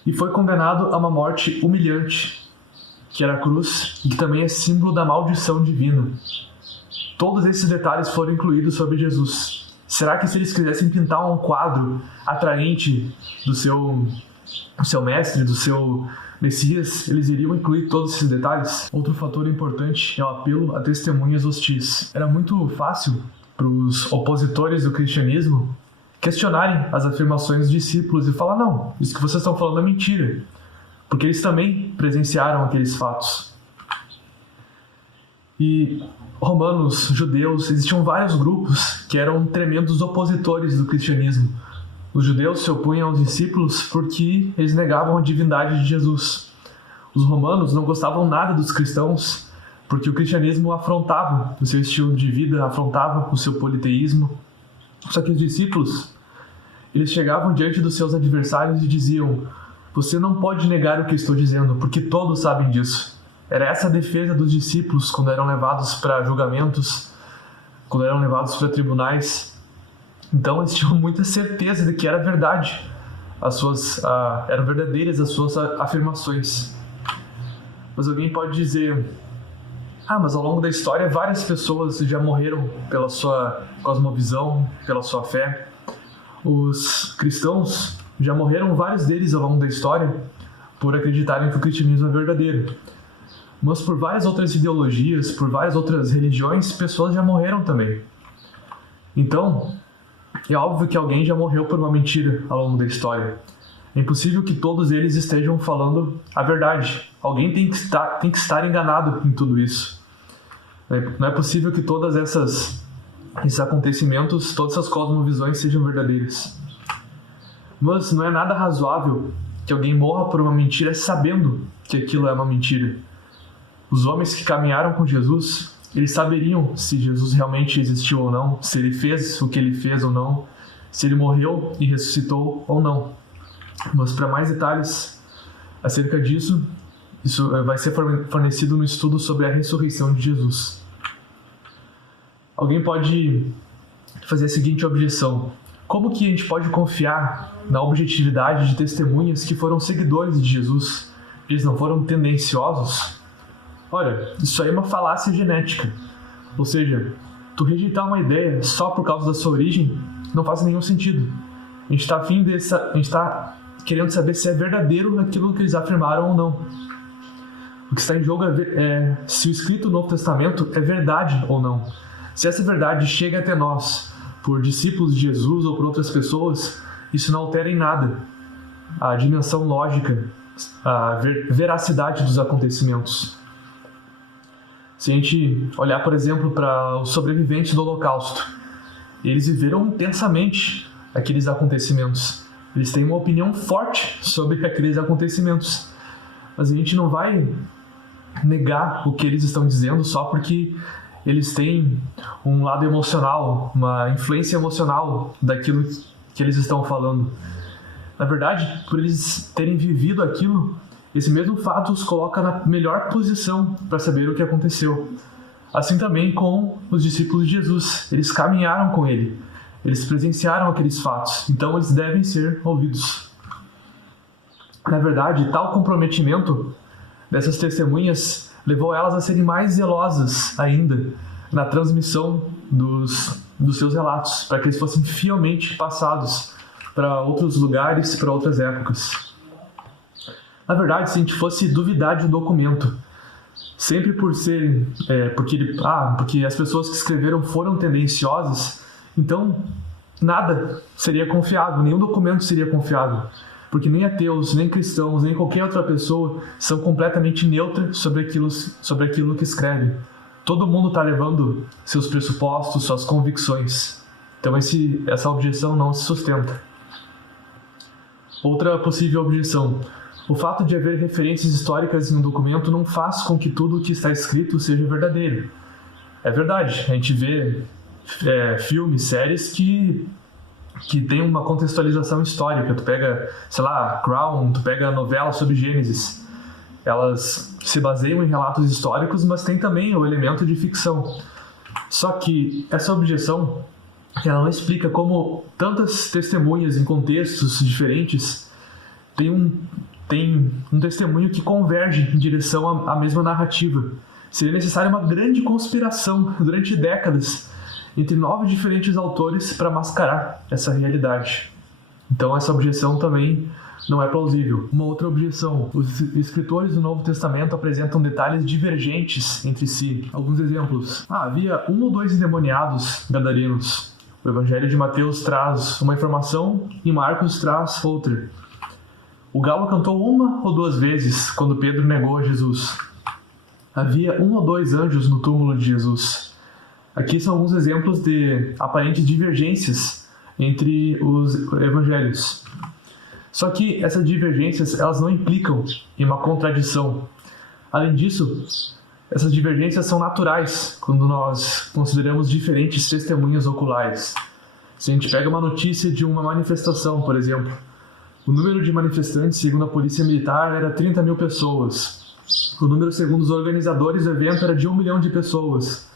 E foi condenado a uma morte humilhante, que era a cruz, e que também é símbolo da maldição divina. Todos esses detalhes foram incluídos sobre Jesus. Será que se eles quisessem pintar um quadro atraente do seu mestre, do seu Messias, eles iriam incluir todos esses detalhes? Outro fator importante é o apelo a testemunhas hostis. Era muito fácil para os opositores do cristianismo questionarem as afirmações dos discípulos e falar: não, isso que vocês estão falando é mentira, porque eles também presenciaram aqueles fatos. E romanos, judeus, existiam vários grupos que eram tremendos opositores do cristianismo. Os judeus se opunham aos discípulos porque eles negavam a divindade de Jesus. Os romanos não gostavam nada dos cristãos porque o cristianismo afrontava o seu estilo de vida, afrontava o seu politeísmo. Só que os discípulos, eles chegavam diante dos seus adversários e diziam: você não pode negar o que estou dizendo, porque todos sabem disso. Era essa a defesa dos discípulos quando eram levados para julgamentos, quando eram levados para tribunais. Então eles tinham muita certeza de que era verdade, eram verdadeiras as suas afirmações. Mas alguém pode dizer: mas ao longo da história várias pessoas já morreram pela sua cosmovisão, pela sua fé. Os cristãos já morreram, vários deles ao longo da história, por acreditarem que o cristianismo é verdadeiro. Mas por várias outras ideologias, por várias outras religiões, pessoas já morreram também. Então, é óbvio que alguém já morreu por uma mentira ao longo da história. É impossível que todos eles estejam falando a verdade. Alguém tem que estar enganado em tudo isso. Não é possível que todos esses acontecimentos, todas essas cosmovisões sejam verdadeiras. Mas não é nada razoável que alguém morra por uma mentira sabendo que aquilo é uma mentira. Os homens que caminharam com Jesus, eles saberiam se Jesus realmente existiu ou não, se ele fez o que ele fez ou não, se ele morreu e ressuscitou ou não. Mas para mais detalhes acerca disso, isso vai ser fornecido no estudo sobre a ressurreição de Jesus. Alguém pode fazer a seguinte objeção: como que a gente pode confiar na objetividade de testemunhas que foram seguidores de Jesus? Eles não foram tendenciosos? Olha, isso aí é uma falácia genética. Ou seja, tu rejeitar uma ideia só por causa da sua origem não faz nenhum sentido. A gente está querendo saber se é verdadeiro aquilo que eles afirmaram ou não. O que está em jogo é se o escrito do Novo Testamento é verdade ou não. Se essa verdade chega até nós por discípulos de Jesus ou por outras pessoas, isso não altera em nada a dimensão lógica, a veracidade dos acontecimentos. Se a gente olhar, por exemplo, para os sobreviventes do Holocausto, eles viveram intensamente aqueles acontecimentos. Eles têm uma opinião forte sobre aqueles acontecimentos. Mas a gente não vai negar o que eles estão dizendo só porque eles têm um lado emocional, uma influência emocional daquilo que eles estão falando. Na verdade, por eles terem vivido aquilo, esse mesmo fato os coloca na melhor posição para saber o que aconteceu. Assim também com os discípulos de Jesus. Eles caminharam com ele, eles presenciaram aqueles fatos, então eles devem ser ouvidos. Na verdade, tal comprometimento dessas testemunhas levou elas a serem mais zelosas ainda na transmissão dos seus relatos, para que eles fossem fielmente passados para outros lugares, para outras épocas. Na verdade, se a gente fosse duvidar de um documento, sempre por ser, porque as pessoas que escreveram foram tendenciosas, então nada seria confiável, nenhum documento seria confiável, porque nem ateus, nem cristãos, nem qualquer outra pessoa são completamente neutras sobre aquilo que escreve. Todo mundo está levando seus pressupostos, suas convicções. Então essa objeção não se sustenta. Outra possível objeção: o fato de haver referências históricas em um documento não faz com que tudo o que está escrito seja verdadeiro. É verdade, a gente vê filmes, séries que tem uma contextualização histórica. Tu pega, Crown, tu pega a novela sobre Gênesis. Elas se baseiam em relatos históricos, mas tem também o elemento de ficção. Só que essa objeção, ela não explica como tantas testemunhas em contextos diferentes tem um testemunho que converge em direção à mesma narrativa. Seria necessária uma grande conspiração durante décadas entre 9 diferentes autores para mascarar essa realidade. Então essa objeção também não é plausível. Uma outra objeção: os escritores do Novo Testamento apresentam detalhes divergentes entre si. Alguns exemplos: havia 1 ou 2 endemoniados gadarenos. O Evangelho de Mateus traz uma informação e Marcos traz outra. O galo cantou 1 ou 2 vezes quando Pedro negou a Jesus. Havia 1 ou 2 anjos no túmulo de Jesus. Aqui são alguns exemplos de aparentes divergências entre os evangelhos. Só que essas divergências, elas não implicam em uma contradição. Além disso, essas divergências são naturais quando nós consideramos diferentes testemunhas oculares. Se a gente pega uma notícia de uma manifestação, por exemplo, o número de manifestantes, segundo a polícia militar, era 30 mil pessoas. O número, segundo os organizadores do evento, era de 1 milhão de pessoas.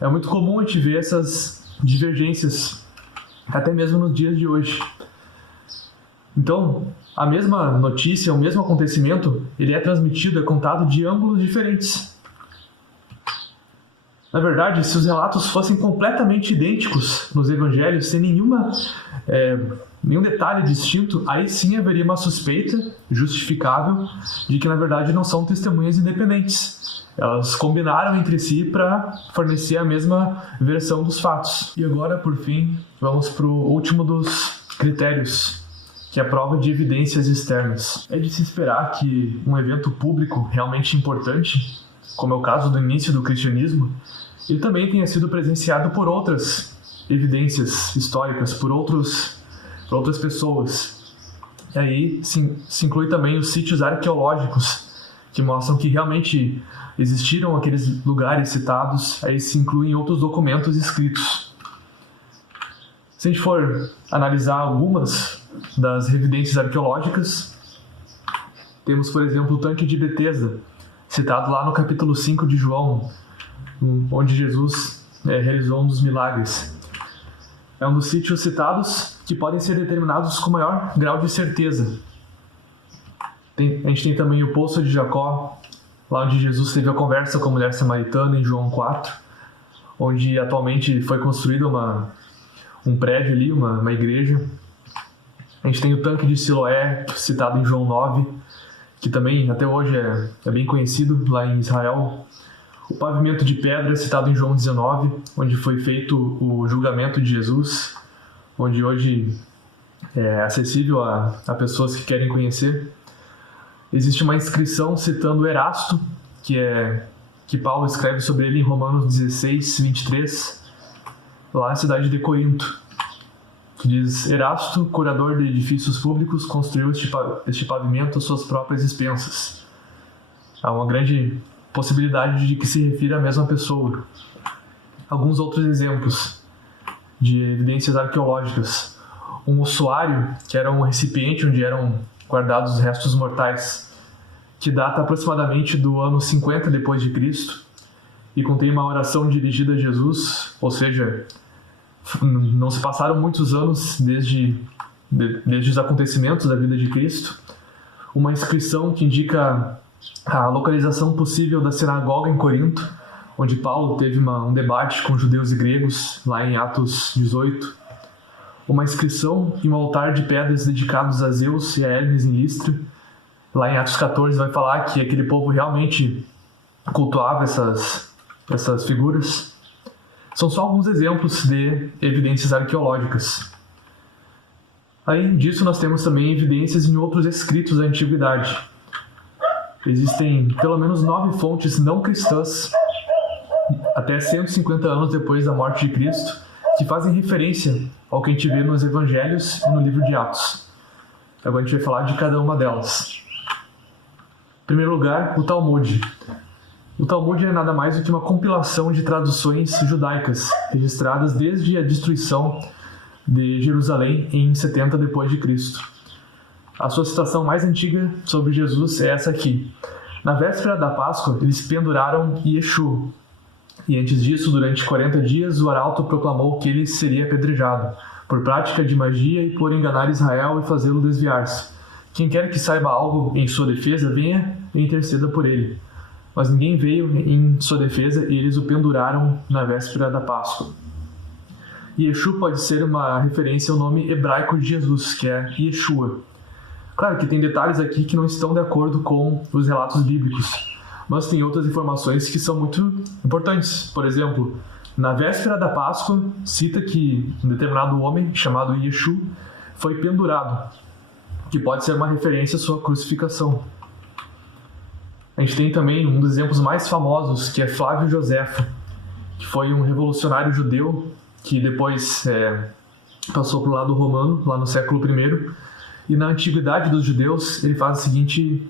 É muito comum a gente ver essas divergências, até mesmo nos dias de hoje. Então, a mesma notícia, o mesmo acontecimento, ele é transmitido, é contado de ângulos diferentes. Na verdade, se os relatos fossem completamente idênticos nos evangelhos, sem nenhum detalhe distinto, aí sim haveria uma suspeita justificável de que, na verdade, não são testemunhas independentes. Elas combinaram entre si para fornecer a mesma versão dos fatos. E agora, por fim, vamos para o último dos critérios, que é a prova de evidências externas. É de se esperar que um evento público realmente importante, como é o caso do início do cristianismo, ele também tenha sido presenciado por outras evidências históricas, por outras pessoas. E aí se inclui também os sítios arqueológicos, que mostram que realmente existiram aqueles lugares citados. Aí se incluem outros documentos escritos. Se a gente for analisar algumas das evidências arqueológicas, temos, por exemplo, o tanque de Betesda, citado lá no capítulo 5 de João, onde Jesus realizou um dos milagres. É um dos sítios citados que podem ser determinados com maior grau de certeza. A gente tem também o Poço de Jacó, lá onde Jesus teve a conversa com a mulher samaritana, em João 4, onde atualmente foi construído um prédio ali, uma igreja. A gente tem o tanque de Siloé, citado em João 9, que também até hoje é bem conhecido lá em Israel. O pavimento de pedra é citado em João 19, onde foi feito o julgamento de Jesus, onde hoje é acessível a pessoas que querem conhecer. Existe uma inscrição citando Erasto, que Paulo escreve sobre ele em Romanos 16, 23, lá na cidade de Corinto, que diz: Erasto, curador de edifícios públicos, construiu este pavimento às suas próprias expensas. Há uma grande possibilidade de que se refira à mesma pessoa. Alguns outros exemplos de evidências arqueológicas. Um ossuário, que era um recipiente onde eram guardados os restos mortais, que data aproximadamente do ano 50 depois de Cristo e contém uma oração dirigida a Jesus, ou seja, não se passaram muitos anos desde os acontecimentos da vida de Cristo. Uma inscrição que indica a localização possível da sinagoga em Corinto, onde Paulo teve um debate com judeus e gregos, lá em Atos 18. Uma inscrição e um altar de pedras dedicados a Zeus e a Hermes em Listra. Lá em Atos 14 vai falar que aquele povo realmente cultuava essas figuras. São só alguns exemplos de evidências arqueológicas. Além disso, nós temos também evidências em outros escritos da Antiguidade. Existem pelo menos 9 fontes não cristãs, até 150 anos depois da morte de Cristo, que fazem referência ao que a gente vê nos Evangelhos e no livro de Atos. Agora a gente vai falar de cada uma delas. Em primeiro lugar, o Talmud. O Talmud é nada mais do que uma compilação de traduções judaicas registradas desde a destruição de Jerusalém em 70 depois de Cristo. A sua citação mais antiga sobre Jesus é essa aqui. Na véspera da Páscoa, eles penduraram Yeshu. E antes disso, durante 40 dias, o arauto proclamou que ele seria apedrejado, por prática de magia e por enganar Israel e fazê-lo desviar-se. Quem quer que saiba algo em sua defesa, venha e interceda por ele. Mas ninguém veio em sua defesa e eles o penduraram na véspera da Páscoa. Yeshu pode ser uma referência ao nome hebraico de Jesus, que é Yeshua. Claro que tem detalhes aqui que não estão de acordo com os relatos bíblicos, mas tem outras informações que são muito importantes. Por exemplo, na véspera da Páscoa, cita que um determinado homem, chamado Yeshu, foi pendurado, que pode ser uma referência à sua crucificação. A gente tem também um dos exemplos mais famosos, que é Flávio Josefo, que foi um revolucionário judeu que depois passou para o lado romano, lá no século I. E na antiguidade dos judeus, ele fala o seguinte: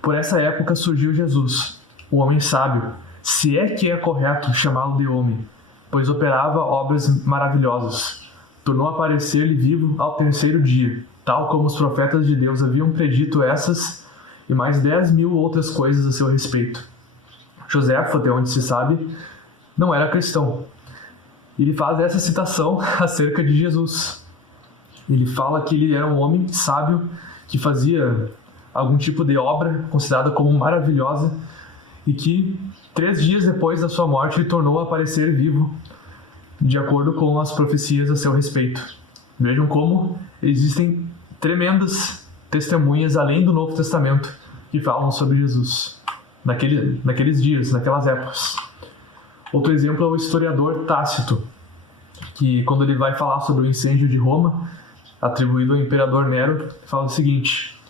por essa época surgiu Jesus, o homem sábio, se é que é correto chamá-lo de homem, pois operava obras maravilhosas. Tornou a aparecer-lhe vivo ao 3º dia, tal como os profetas de Deus haviam predito essas e mais 10.000 outras coisas a seu respeito. Josefo, até onde se sabe, não era cristão. Ele faz essa citação acerca de Jesus. Ele fala que ele era um homem sábio que fazia algum tipo de obra considerada como maravilhosa e que 3 dias depois da sua morte ele tornou a aparecer vivo, de acordo com as profecias a seu respeito. Vejam como existem tremendas testemunhas além do Novo Testamento que falam sobre Jesus naqueles dias, naquelas épocas. Outro exemplo é o historiador Tácito, que quando ele vai falar sobre o incêndio de Roma, atribuído ao imperador Nero, fala o seguinte,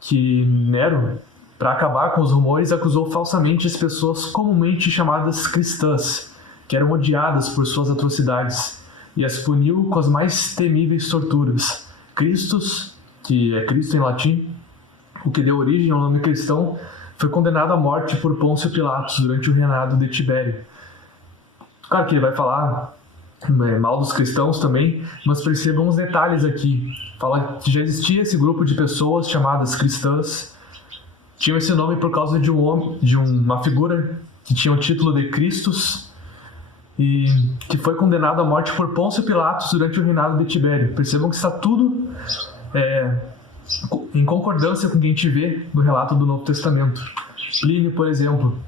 que Nero, para acabar com os rumores, acusou falsamente as pessoas comumente chamadas cristãs, que eram odiadas por suas atrocidades, e as puniu com as mais temíveis torturas. Christus, que é Cristo em latim, o que deu origem ao nome cristão, foi condenado à morte por Pôncio Pilatos durante o reinado de Tibério. Claro que ele vai falar mal dos cristãos também, mas percebam os detalhes aqui. Fala que já existia esse grupo de pessoas chamadas cristãs. Tinham esse nome por causa de uma figura que tinha o título de Christus e que foi condenado à morte por Pôncio Pilatos durante o reinado de Tibério. Percebam que está tudo em concordância com o que a gente vê no relato do Novo Testamento. Plínio, por exemplo,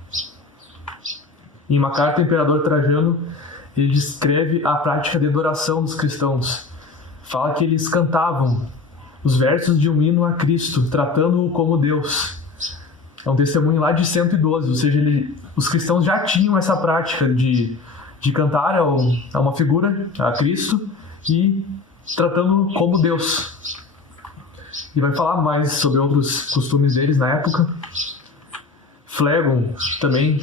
em uma carta ao imperador Trajano, ele descreve a prática de adoração dos cristãos. Fala que eles cantavam os versos de um hino a Cristo, tratando-o como Deus. É um testemunho lá de 112, ou seja, os cristãos já tinham essa prática de cantar a uma figura, a Cristo, e tratando como Deus. E vai falar mais sobre outros costumes deles na época. Phlegon, também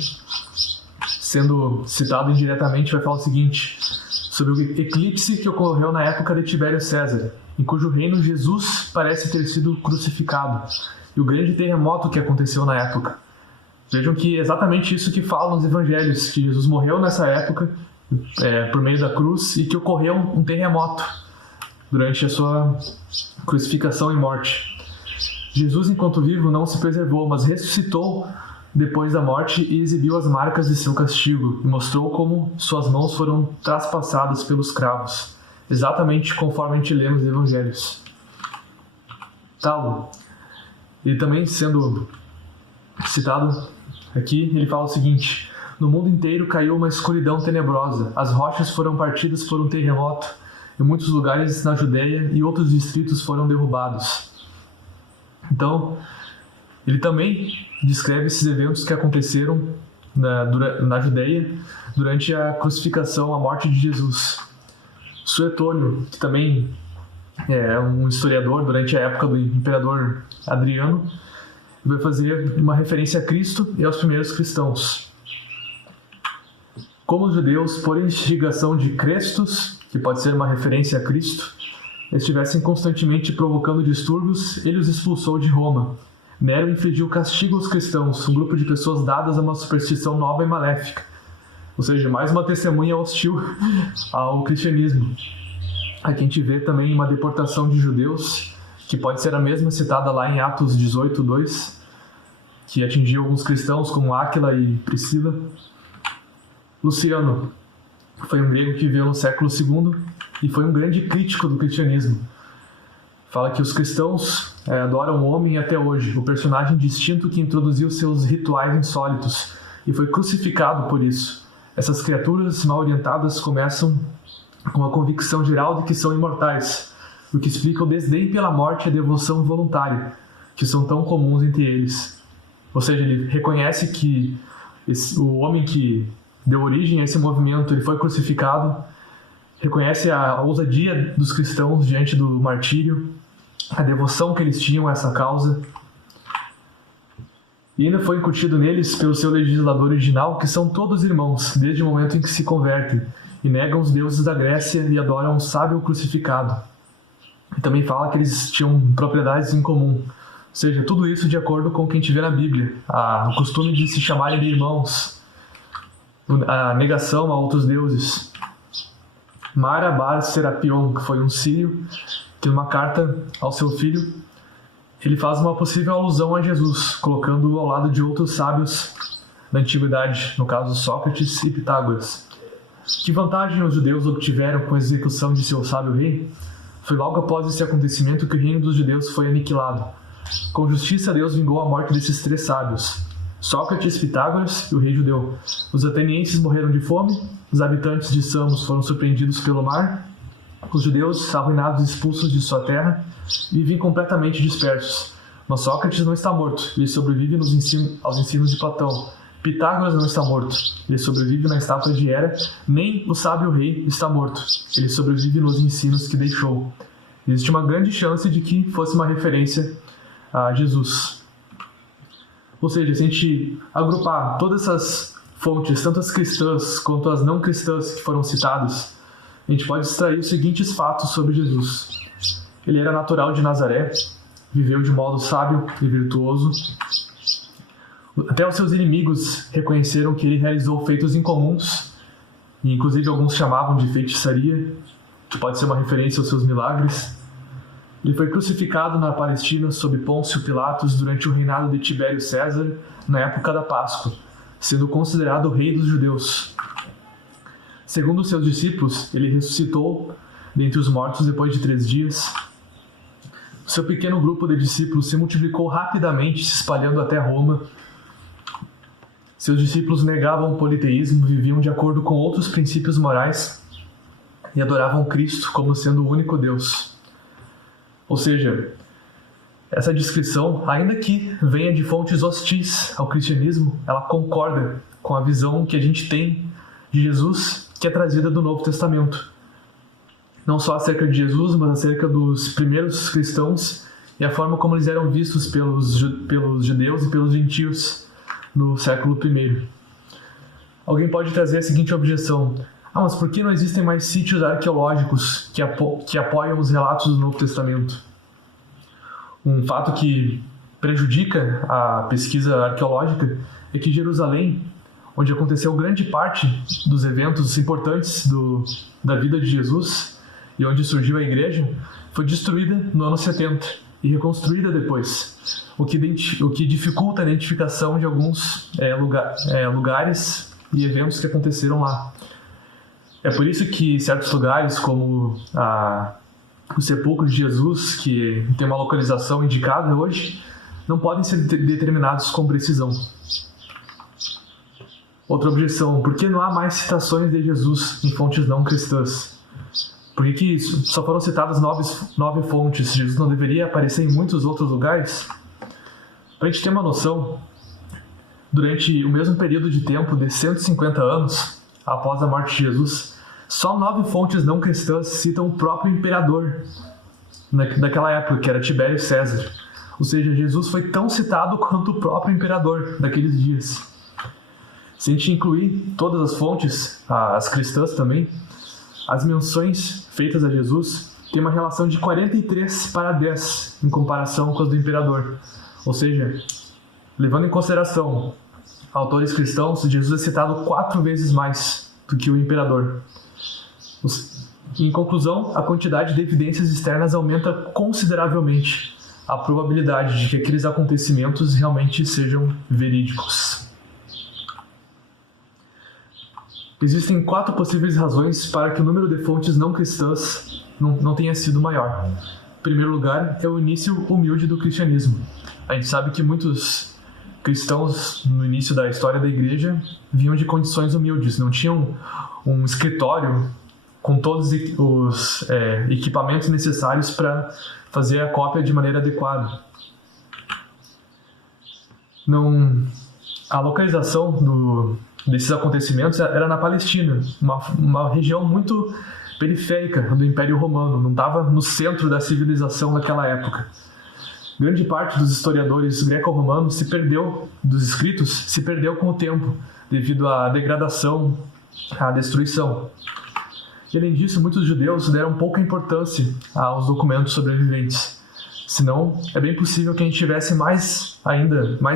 sendo citado indiretamente, vai falar o seguinte sobre o eclipse que ocorreu na época de Tibério César, em cujo reino Jesus parece ter sido crucificado, e o grande terremoto que aconteceu na época. Vejam que é exatamente isso que falam os evangelhos, que Jesus morreu nessa época por meio da cruz e que ocorreu um terremoto durante a sua crucificação e morte. Jesus, enquanto vivo, não se preservou, mas ressuscitou depois da morte e exibiu as marcas de seu castigo e mostrou como suas mãos foram traspassadas pelos cravos, exatamente conforme a gente lê nos evangelhos. Talo, ele também sendo citado aqui, ele fala o seguinte: no mundo inteiro caiu uma escuridão tenebrosa, as rochas foram partidas por um terremoto, e muitos lugares na Judeia e outros distritos foram derrubados. Então, ele também descreve esses eventos que aconteceram na Judeia durante a crucificação, a morte de Jesus. Suetônio, que também é um historiador durante a época do imperador Adriano, vai fazer uma referência a Cristo e aos primeiros cristãos. Como os judeus, por instigação de Crestus, que pode ser uma referência a Cristo, estivessem constantemente provocando distúrbios, ele os expulsou de Roma. Nero infligiu castigo aos cristãos, um grupo de pessoas dadas a uma superstição nova e maléfica. Ou seja, mais uma testemunha hostil ao cristianismo. Aqui a gente vê também uma deportação de judeus, que pode ser a mesma citada lá em Atos 18:2, que atingiu alguns cristãos como Áquila e Priscila. Luciano foi um grego que viveu no século II e foi um grande crítico do cristianismo. Fala que os cristãos adoram o homem até hoje, o personagem distinto que introduziu seus rituais insólitos e foi crucificado por isso. Essas criaturas mal orientadas começam com a convicção geral de que são imortais, o que explica o desdém pela morte e a devoção voluntária, que são tão comuns entre eles. Ou seja, ele reconhece que o homem que deu origem a esse movimento, ele foi crucificado, reconhece a ousadia dos cristãos diante do martírio, a devoção que eles tinham a essa causa, e ainda foi incutido neles pelo seu legislador original que são todos irmãos, desde o momento em que se convertem, e negam os deuses da Grécia e adoram um sábio crucificado. E também fala que eles tinham propriedades em comum, ou seja, tudo isso de acordo com o que a gente vê na Bíblia, o costume de se chamarem de irmãos, a negação a outros deuses. Mara Bar Serapion, que foi um sírio, que numa carta ao seu filho, ele faz uma possível alusão a Jesus, colocando-o ao lado de outros sábios da antiguidade, no caso Sócrates e Pitágoras. Que vantagem os judeus obtiveram com a execução de seu sábio rei? Foi logo após esse acontecimento que o reino dos judeus foi aniquilado. Com justiça, Deus vingou a morte desses três sábios: Sócrates, Pitágoras e o rei judeu. Os atenienses morreram de fome, os habitantes de Samos foram surpreendidos pelo mar, os judeus, arruinados e expulsos de sua terra, vivem completamente dispersos. Mas Sócrates não está morto, ele sobrevive aos ensinos de Platão. Pitágoras não está morto, ele sobrevive na estátua de Hera. Nem o sábio rei está morto, ele sobrevive nos ensinos que deixou. Existe uma grande chance de que fosse uma referência a Jesus. Ou seja, se a gente agrupar todas essas fontes, tanto as cristãs quanto as não cristãs que foram citadas, a gente pode extrair os seguintes fatos sobre Jesus. Ele era natural de Nazaré, viveu de modo sábio e virtuoso. Até os seus inimigos reconheceram que ele realizou feitos incomuns, e inclusive alguns chamavam de feitiçaria, que pode ser uma referência aos seus milagres. Ele foi crucificado na Palestina sob Pôncio Pilatos durante o reinado de Tibério César, na época da Páscoa, sendo considerado o rei dos judeus. Segundo os seus discípulos, ele ressuscitou dentre os mortos depois de 3 dias. Seu pequeno grupo de discípulos se multiplicou rapidamente, se espalhando até Roma. Seus discípulos negavam o politeísmo, viviam de acordo com outros princípios morais e adoravam Cristo como sendo o único Deus. Ou seja, Essa descrição, ainda que venha de fontes hostis ao cristianismo, ela concorda com a visão que a gente tem de Jesus, que é trazida do Novo Testamento. Não só acerca de Jesus, mas acerca dos primeiros cristãos e a forma como eles eram vistos pelos judeus e pelos gentios no século I. Alguém pode trazer a seguinte objeção: mas por que não existem mais sítios arqueológicos que apoiam os relatos do Novo Testamento? Um fato que prejudica a pesquisa arqueológica é que Jerusalém, onde aconteceu grande parte dos eventos importantes da vida de Jesus e onde surgiu a igreja, foi destruída no ano 70 e reconstruída depois, o que dificulta a identificação de alguns lugares e eventos que aconteceram lá. É por isso que certos lugares, como o sepulcro de Jesus, que tem uma localização indicada hoje, não podem ser determinados com precisão. Outra objeção: por que não há mais citações de Jesus em fontes não cristãs? Por que só foram citadas 9 fontes? Jesus não deveria aparecer em muitos outros lugares? Para a gente ter uma noção, durante o mesmo período de tempo de 150 anos após a morte de Jesus, só 9 fontes não cristãs citam o próprio imperador daquela época, que era Tibério César. Ou seja, Jesus foi tão citado quanto o próprio imperador daqueles dias. Se a gente incluir todas as fontes, as cristãs também, as menções feitas a Jesus têm uma relação de 43:10 em comparação com as do imperador. Ou seja, levando em consideração autores cristãos, Jesus é citado 4 vezes mais do que o imperador. Em conclusão, a quantidade de evidências externas aumenta consideravelmente a probabilidade de que aqueles acontecimentos realmente sejam verídicos. Existem 4 possíveis razões para que o número de fontes não cristãs não tenha sido maior. Em primeiro lugar, é o início humilde do cristianismo. A gente sabe que muitos cristãos, no início da história da igreja, vinham de condições humildes, não tinham um escritório com todos os equipamentos necessários para fazer a cópia de maneira adequada. A localização desses acontecimentos era na Palestina, uma região muito periférica do Império Romano, não estava no centro da civilização naquela época. Grande parte dos historiadores greco-romanos dos escritos se perdeu com o tempo, devido à degradação, à destruição. E, além disso, muitos judeus deram pouca importância aos documentos sobreviventes. Senão, é bem possível que a gente tivesse mais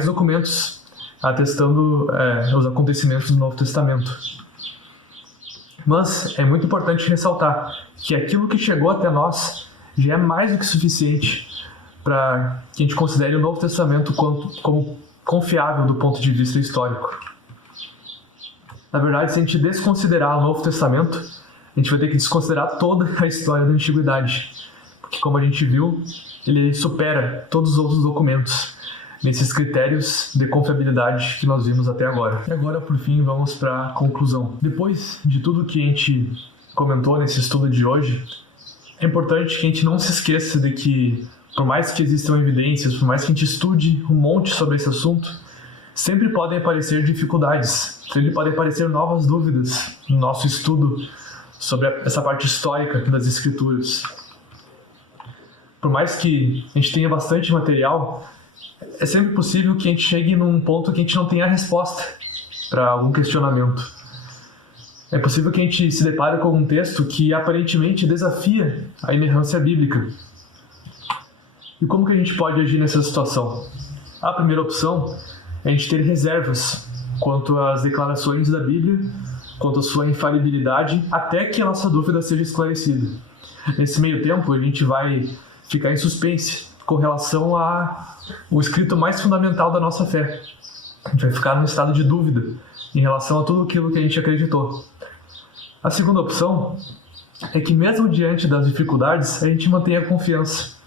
documentos atestando os acontecimentos do Novo Testamento. Mas é muito importante ressaltar que aquilo que chegou até nós já é mais do que suficiente para que a gente considere o Novo Testamento como confiável do ponto de vista histórico. Na verdade, se a gente desconsiderar o Novo Testamento, a gente vai ter que desconsiderar toda a história da Antiguidade, porque, como a gente viu, ele supera todos os outros documentos nesses critérios de confiabilidade que nós vimos até agora. E agora, por fim, vamos para a conclusão. Depois de tudo que a gente comentou nesse estudo de hoje, é importante que a gente não se esqueça de que, por mais que existam evidências, por mais que a gente estude um monte sobre esse assunto, sempre podem aparecer dificuldades, sempre podem aparecer novas dúvidas no nosso estudo sobre essa parte histórica das Escrituras. Por mais que a gente tenha bastante material, é sempre possível que a gente chegue num ponto que a gente não tenha a resposta para algum questionamento. É possível que a gente se depare com algum texto que aparentemente desafia a inerrância bíblica. E como que a gente pode agir nessa situação? A primeira opção é a gente ter reservas quanto às declarações da Bíblia, quanto à sua infalibilidade, até que a nossa dúvida seja esclarecida. Nesse meio tempo, a gente vai ficar em suspense com relação ao escrito mais fundamental da nossa fé. A gente vai ficar num estado de dúvida em relação a tudo aquilo que a gente acreditou. A segunda opção é que, mesmo diante das dificuldades, a gente mantenha a confiança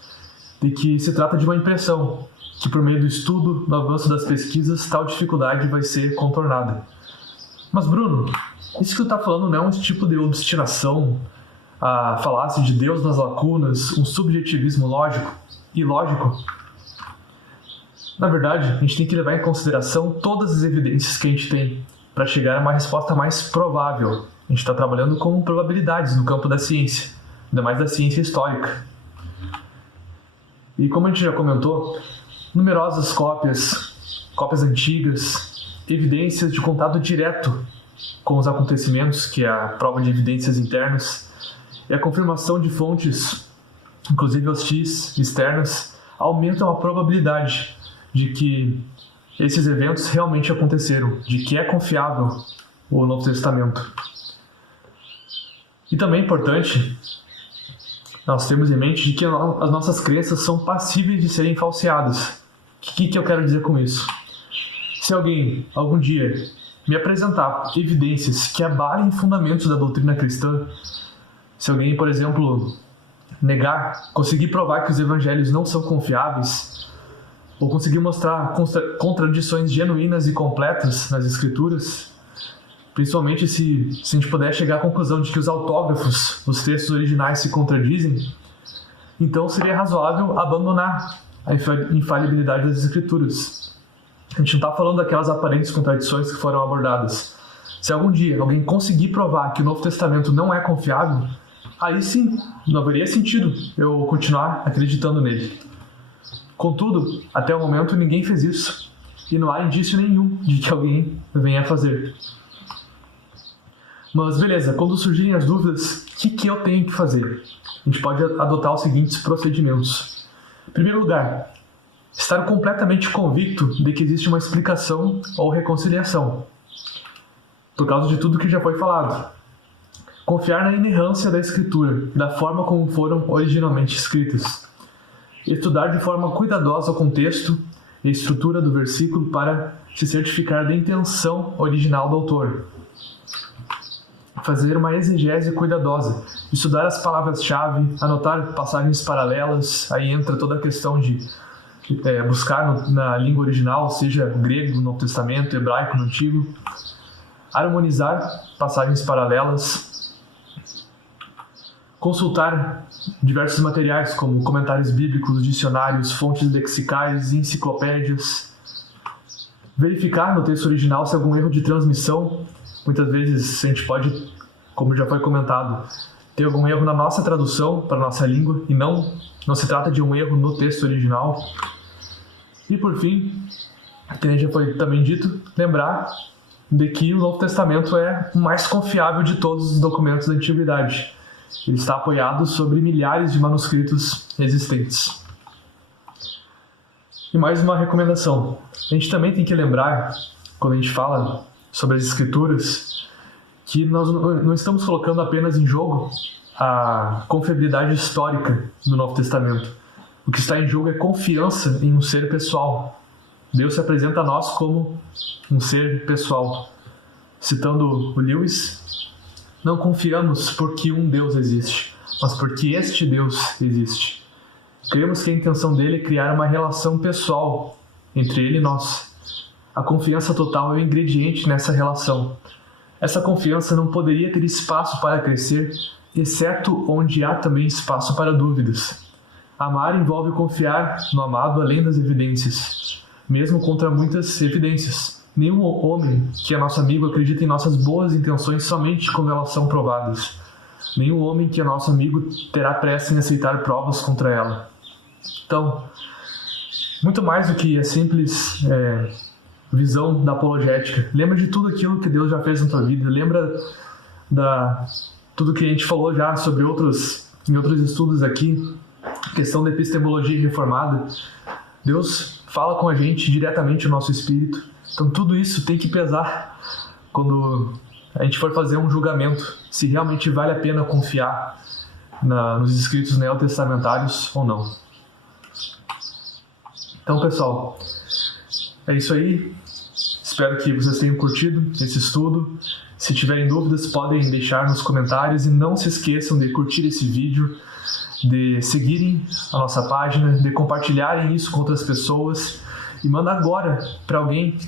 de que se trata de uma impressão, que por meio do estudo, do avanço das pesquisas, tal dificuldade vai ser contornada. Mas, Bruno, isso que tu está falando não é um tipo de obstinação, a falácia de Deus nas lacunas, um subjetivismo lógico e lógico? Na verdade, a gente tem que levar em consideração todas as evidências que a gente tem para chegar a uma resposta mais provável. A gente está trabalhando com probabilidades no campo da ciência, ainda mais da ciência histórica. E como a gente já comentou, numerosas cópias antigas, evidências de contato direto com os acontecimentos, que é a prova de evidências internas, e a confirmação de fontes, inclusive hostis, externas, aumentam a probabilidade de que esses eventos realmente aconteceram, de que é confiável o Novo Testamento. E também é importante nós termos em mente de que as nossas crenças são passíveis de serem falseadas. O que eu quero dizer com isso? Se alguém, algum dia, me apresentar evidências que abalem fundamentos da doutrina cristã, se alguém, por exemplo, conseguir provar que os evangelhos não são confiáveis, ou conseguir mostrar contradições genuínas e completas nas escrituras, principalmente se a gente puder chegar à conclusão de que os autógrafos, os textos originais se contradizem, então seria razoável abandonar a infalibilidade das escrituras. A gente não está falando daquelas aparentes contradições que foram abordadas. Se algum dia alguém conseguir provar que o Novo Testamento não é confiável, aí sim, não haveria sentido eu continuar acreditando nele. Contudo, até o momento ninguém fez isso, e não há indício nenhum de que alguém venha a fazer. Mas beleza, quando surgirem as dúvidas, o que eu tenho que fazer? A gente pode adotar os seguintes procedimentos. Em primeiro lugar, estar completamente convicto de que existe uma explicação ou reconciliação, por causa de tudo que já foi falado. Confiar na inerrância da Escritura, da forma como foram originalmente escritas. Estudar de forma cuidadosa o contexto e a estrutura do versículo para se certificar da intenção original do autor. Fazer uma exegese cuidadosa, estudar as palavras-chave, anotar passagens paralelas, aí entra toda a questão de buscar na língua original, seja grego no Novo Testamento, hebraico no Antigo, harmonizar passagens paralelas, consultar diversos materiais como comentários bíblicos, dicionários, fontes lexicais, enciclopédias, verificar no texto original se há algum erro de transmissão. Muitas vezes a gente pode, como já foi comentado, ter algum erro na nossa tradução para a nossa língua e não se trata de um erro no texto original. E por fim, que já foi também dito, lembrar de que o Novo Testamento é o mais confiável de todos os documentos da Antiguidade. Ele está apoiado sobre milhares de manuscritos existentes. E mais uma recomendação. A gente também tem que lembrar, quando a gente fala sobre as Escrituras, que nós não estamos colocando apenas em jogo a confiabilidade histórica do Novo Testamento. O que está em jogo é confiança em um ser pessoal. Deus se apresenta a nós como um ser pessoal. Citando o Lewis, não confiamos porque um Deus existe, mas porque este Deus existe. Cremos que a intenção dele é criar uma relação pessoal entre ele e nós. A confiança total é o ingrediente nessa relação. Essa confiança não poderia ter espaço para crescer, exceto onde há também espaço para dúvidas. Amar envolve confiar no amado além das evidências, mesmo contra muitas evidências. Nenhum homem que é nosso amigo acredita em nossas boas intenções somente quando elas são provadas. Nenhum homem que é nosso amigo terá pressa em aceitar provas contra ela. Então, muito mais do que a simples visão da apologética. Lembra de tudo aquilo que Deus já fez na tua vida. Lembra tudo que a gente falou já sobre em outros estudos aqui. Questão da epistemologia reformada. Deus fala com a gente diretamente no nosso espírito. Então tudo isso tem que pesar quando a gente for fazer um julgamento, se realmente vale a pena confiar nos escritos neotestamentários ou não. Então, pessoal, é isso aí. Espero que vocês tenham curtido esse estudo. Se tiverem dúvidas, podem deixar nos comentários e não se esqueçam de curtir esse vídeo, de seguirem a nossa página, de compartilharem isso com outras pessoas e manda agora para alguém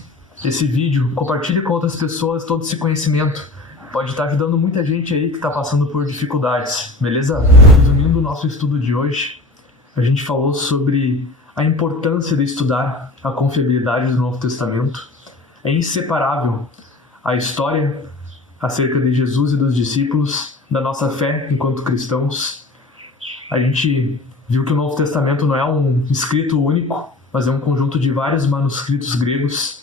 esse vídeo, compartilhe com outras pessoas todo esse conhecimento. Pode estar ajudando muita gente aí que está passando por dificuldades, beleza? Resumindo o nosso estudo de hoje, a gente falou sobre a importância de estudar a confiabilidade do Novo Testamento. É inseparável a história acerca de Jesus e dos discípulos, da nossa fé enquanto cristãos. A gente viu que o Novo Testamento não é um escrito único, mas é um conjunto de vários manuscritos gregos.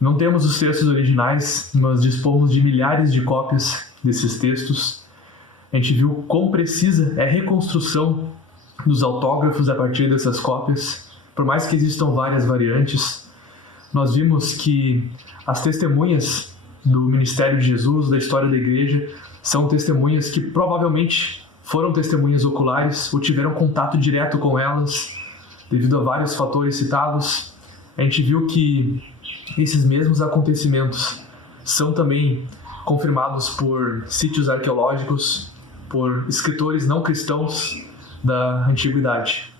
Não temos os textos originais, mas dispomos de milhares de cópias desses textos. A gente viu quão precisa é a reconstrução dos autógrafos a partir dessas cópias, por mais que existam várias variantes. Nós vimos que as testemunhas do ministério de Jesus, da história da igreja, são testemunhas que provavelmente foram testemunhas oculares ou tiveram contato direto com elas, devido a vários fatores citados. A gente viu que esses mesmos acontecimentos são também confirmados por sítios arqueológicos, por escritores não cristãos da antiguidade.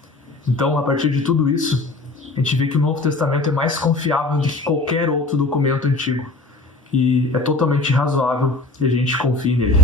Então, a partir de tudo isso, a gente vê que o Novo Testamento é mais confiável do que qualquer outro documento antigo. E é totalmente razoável que a gente confie nele.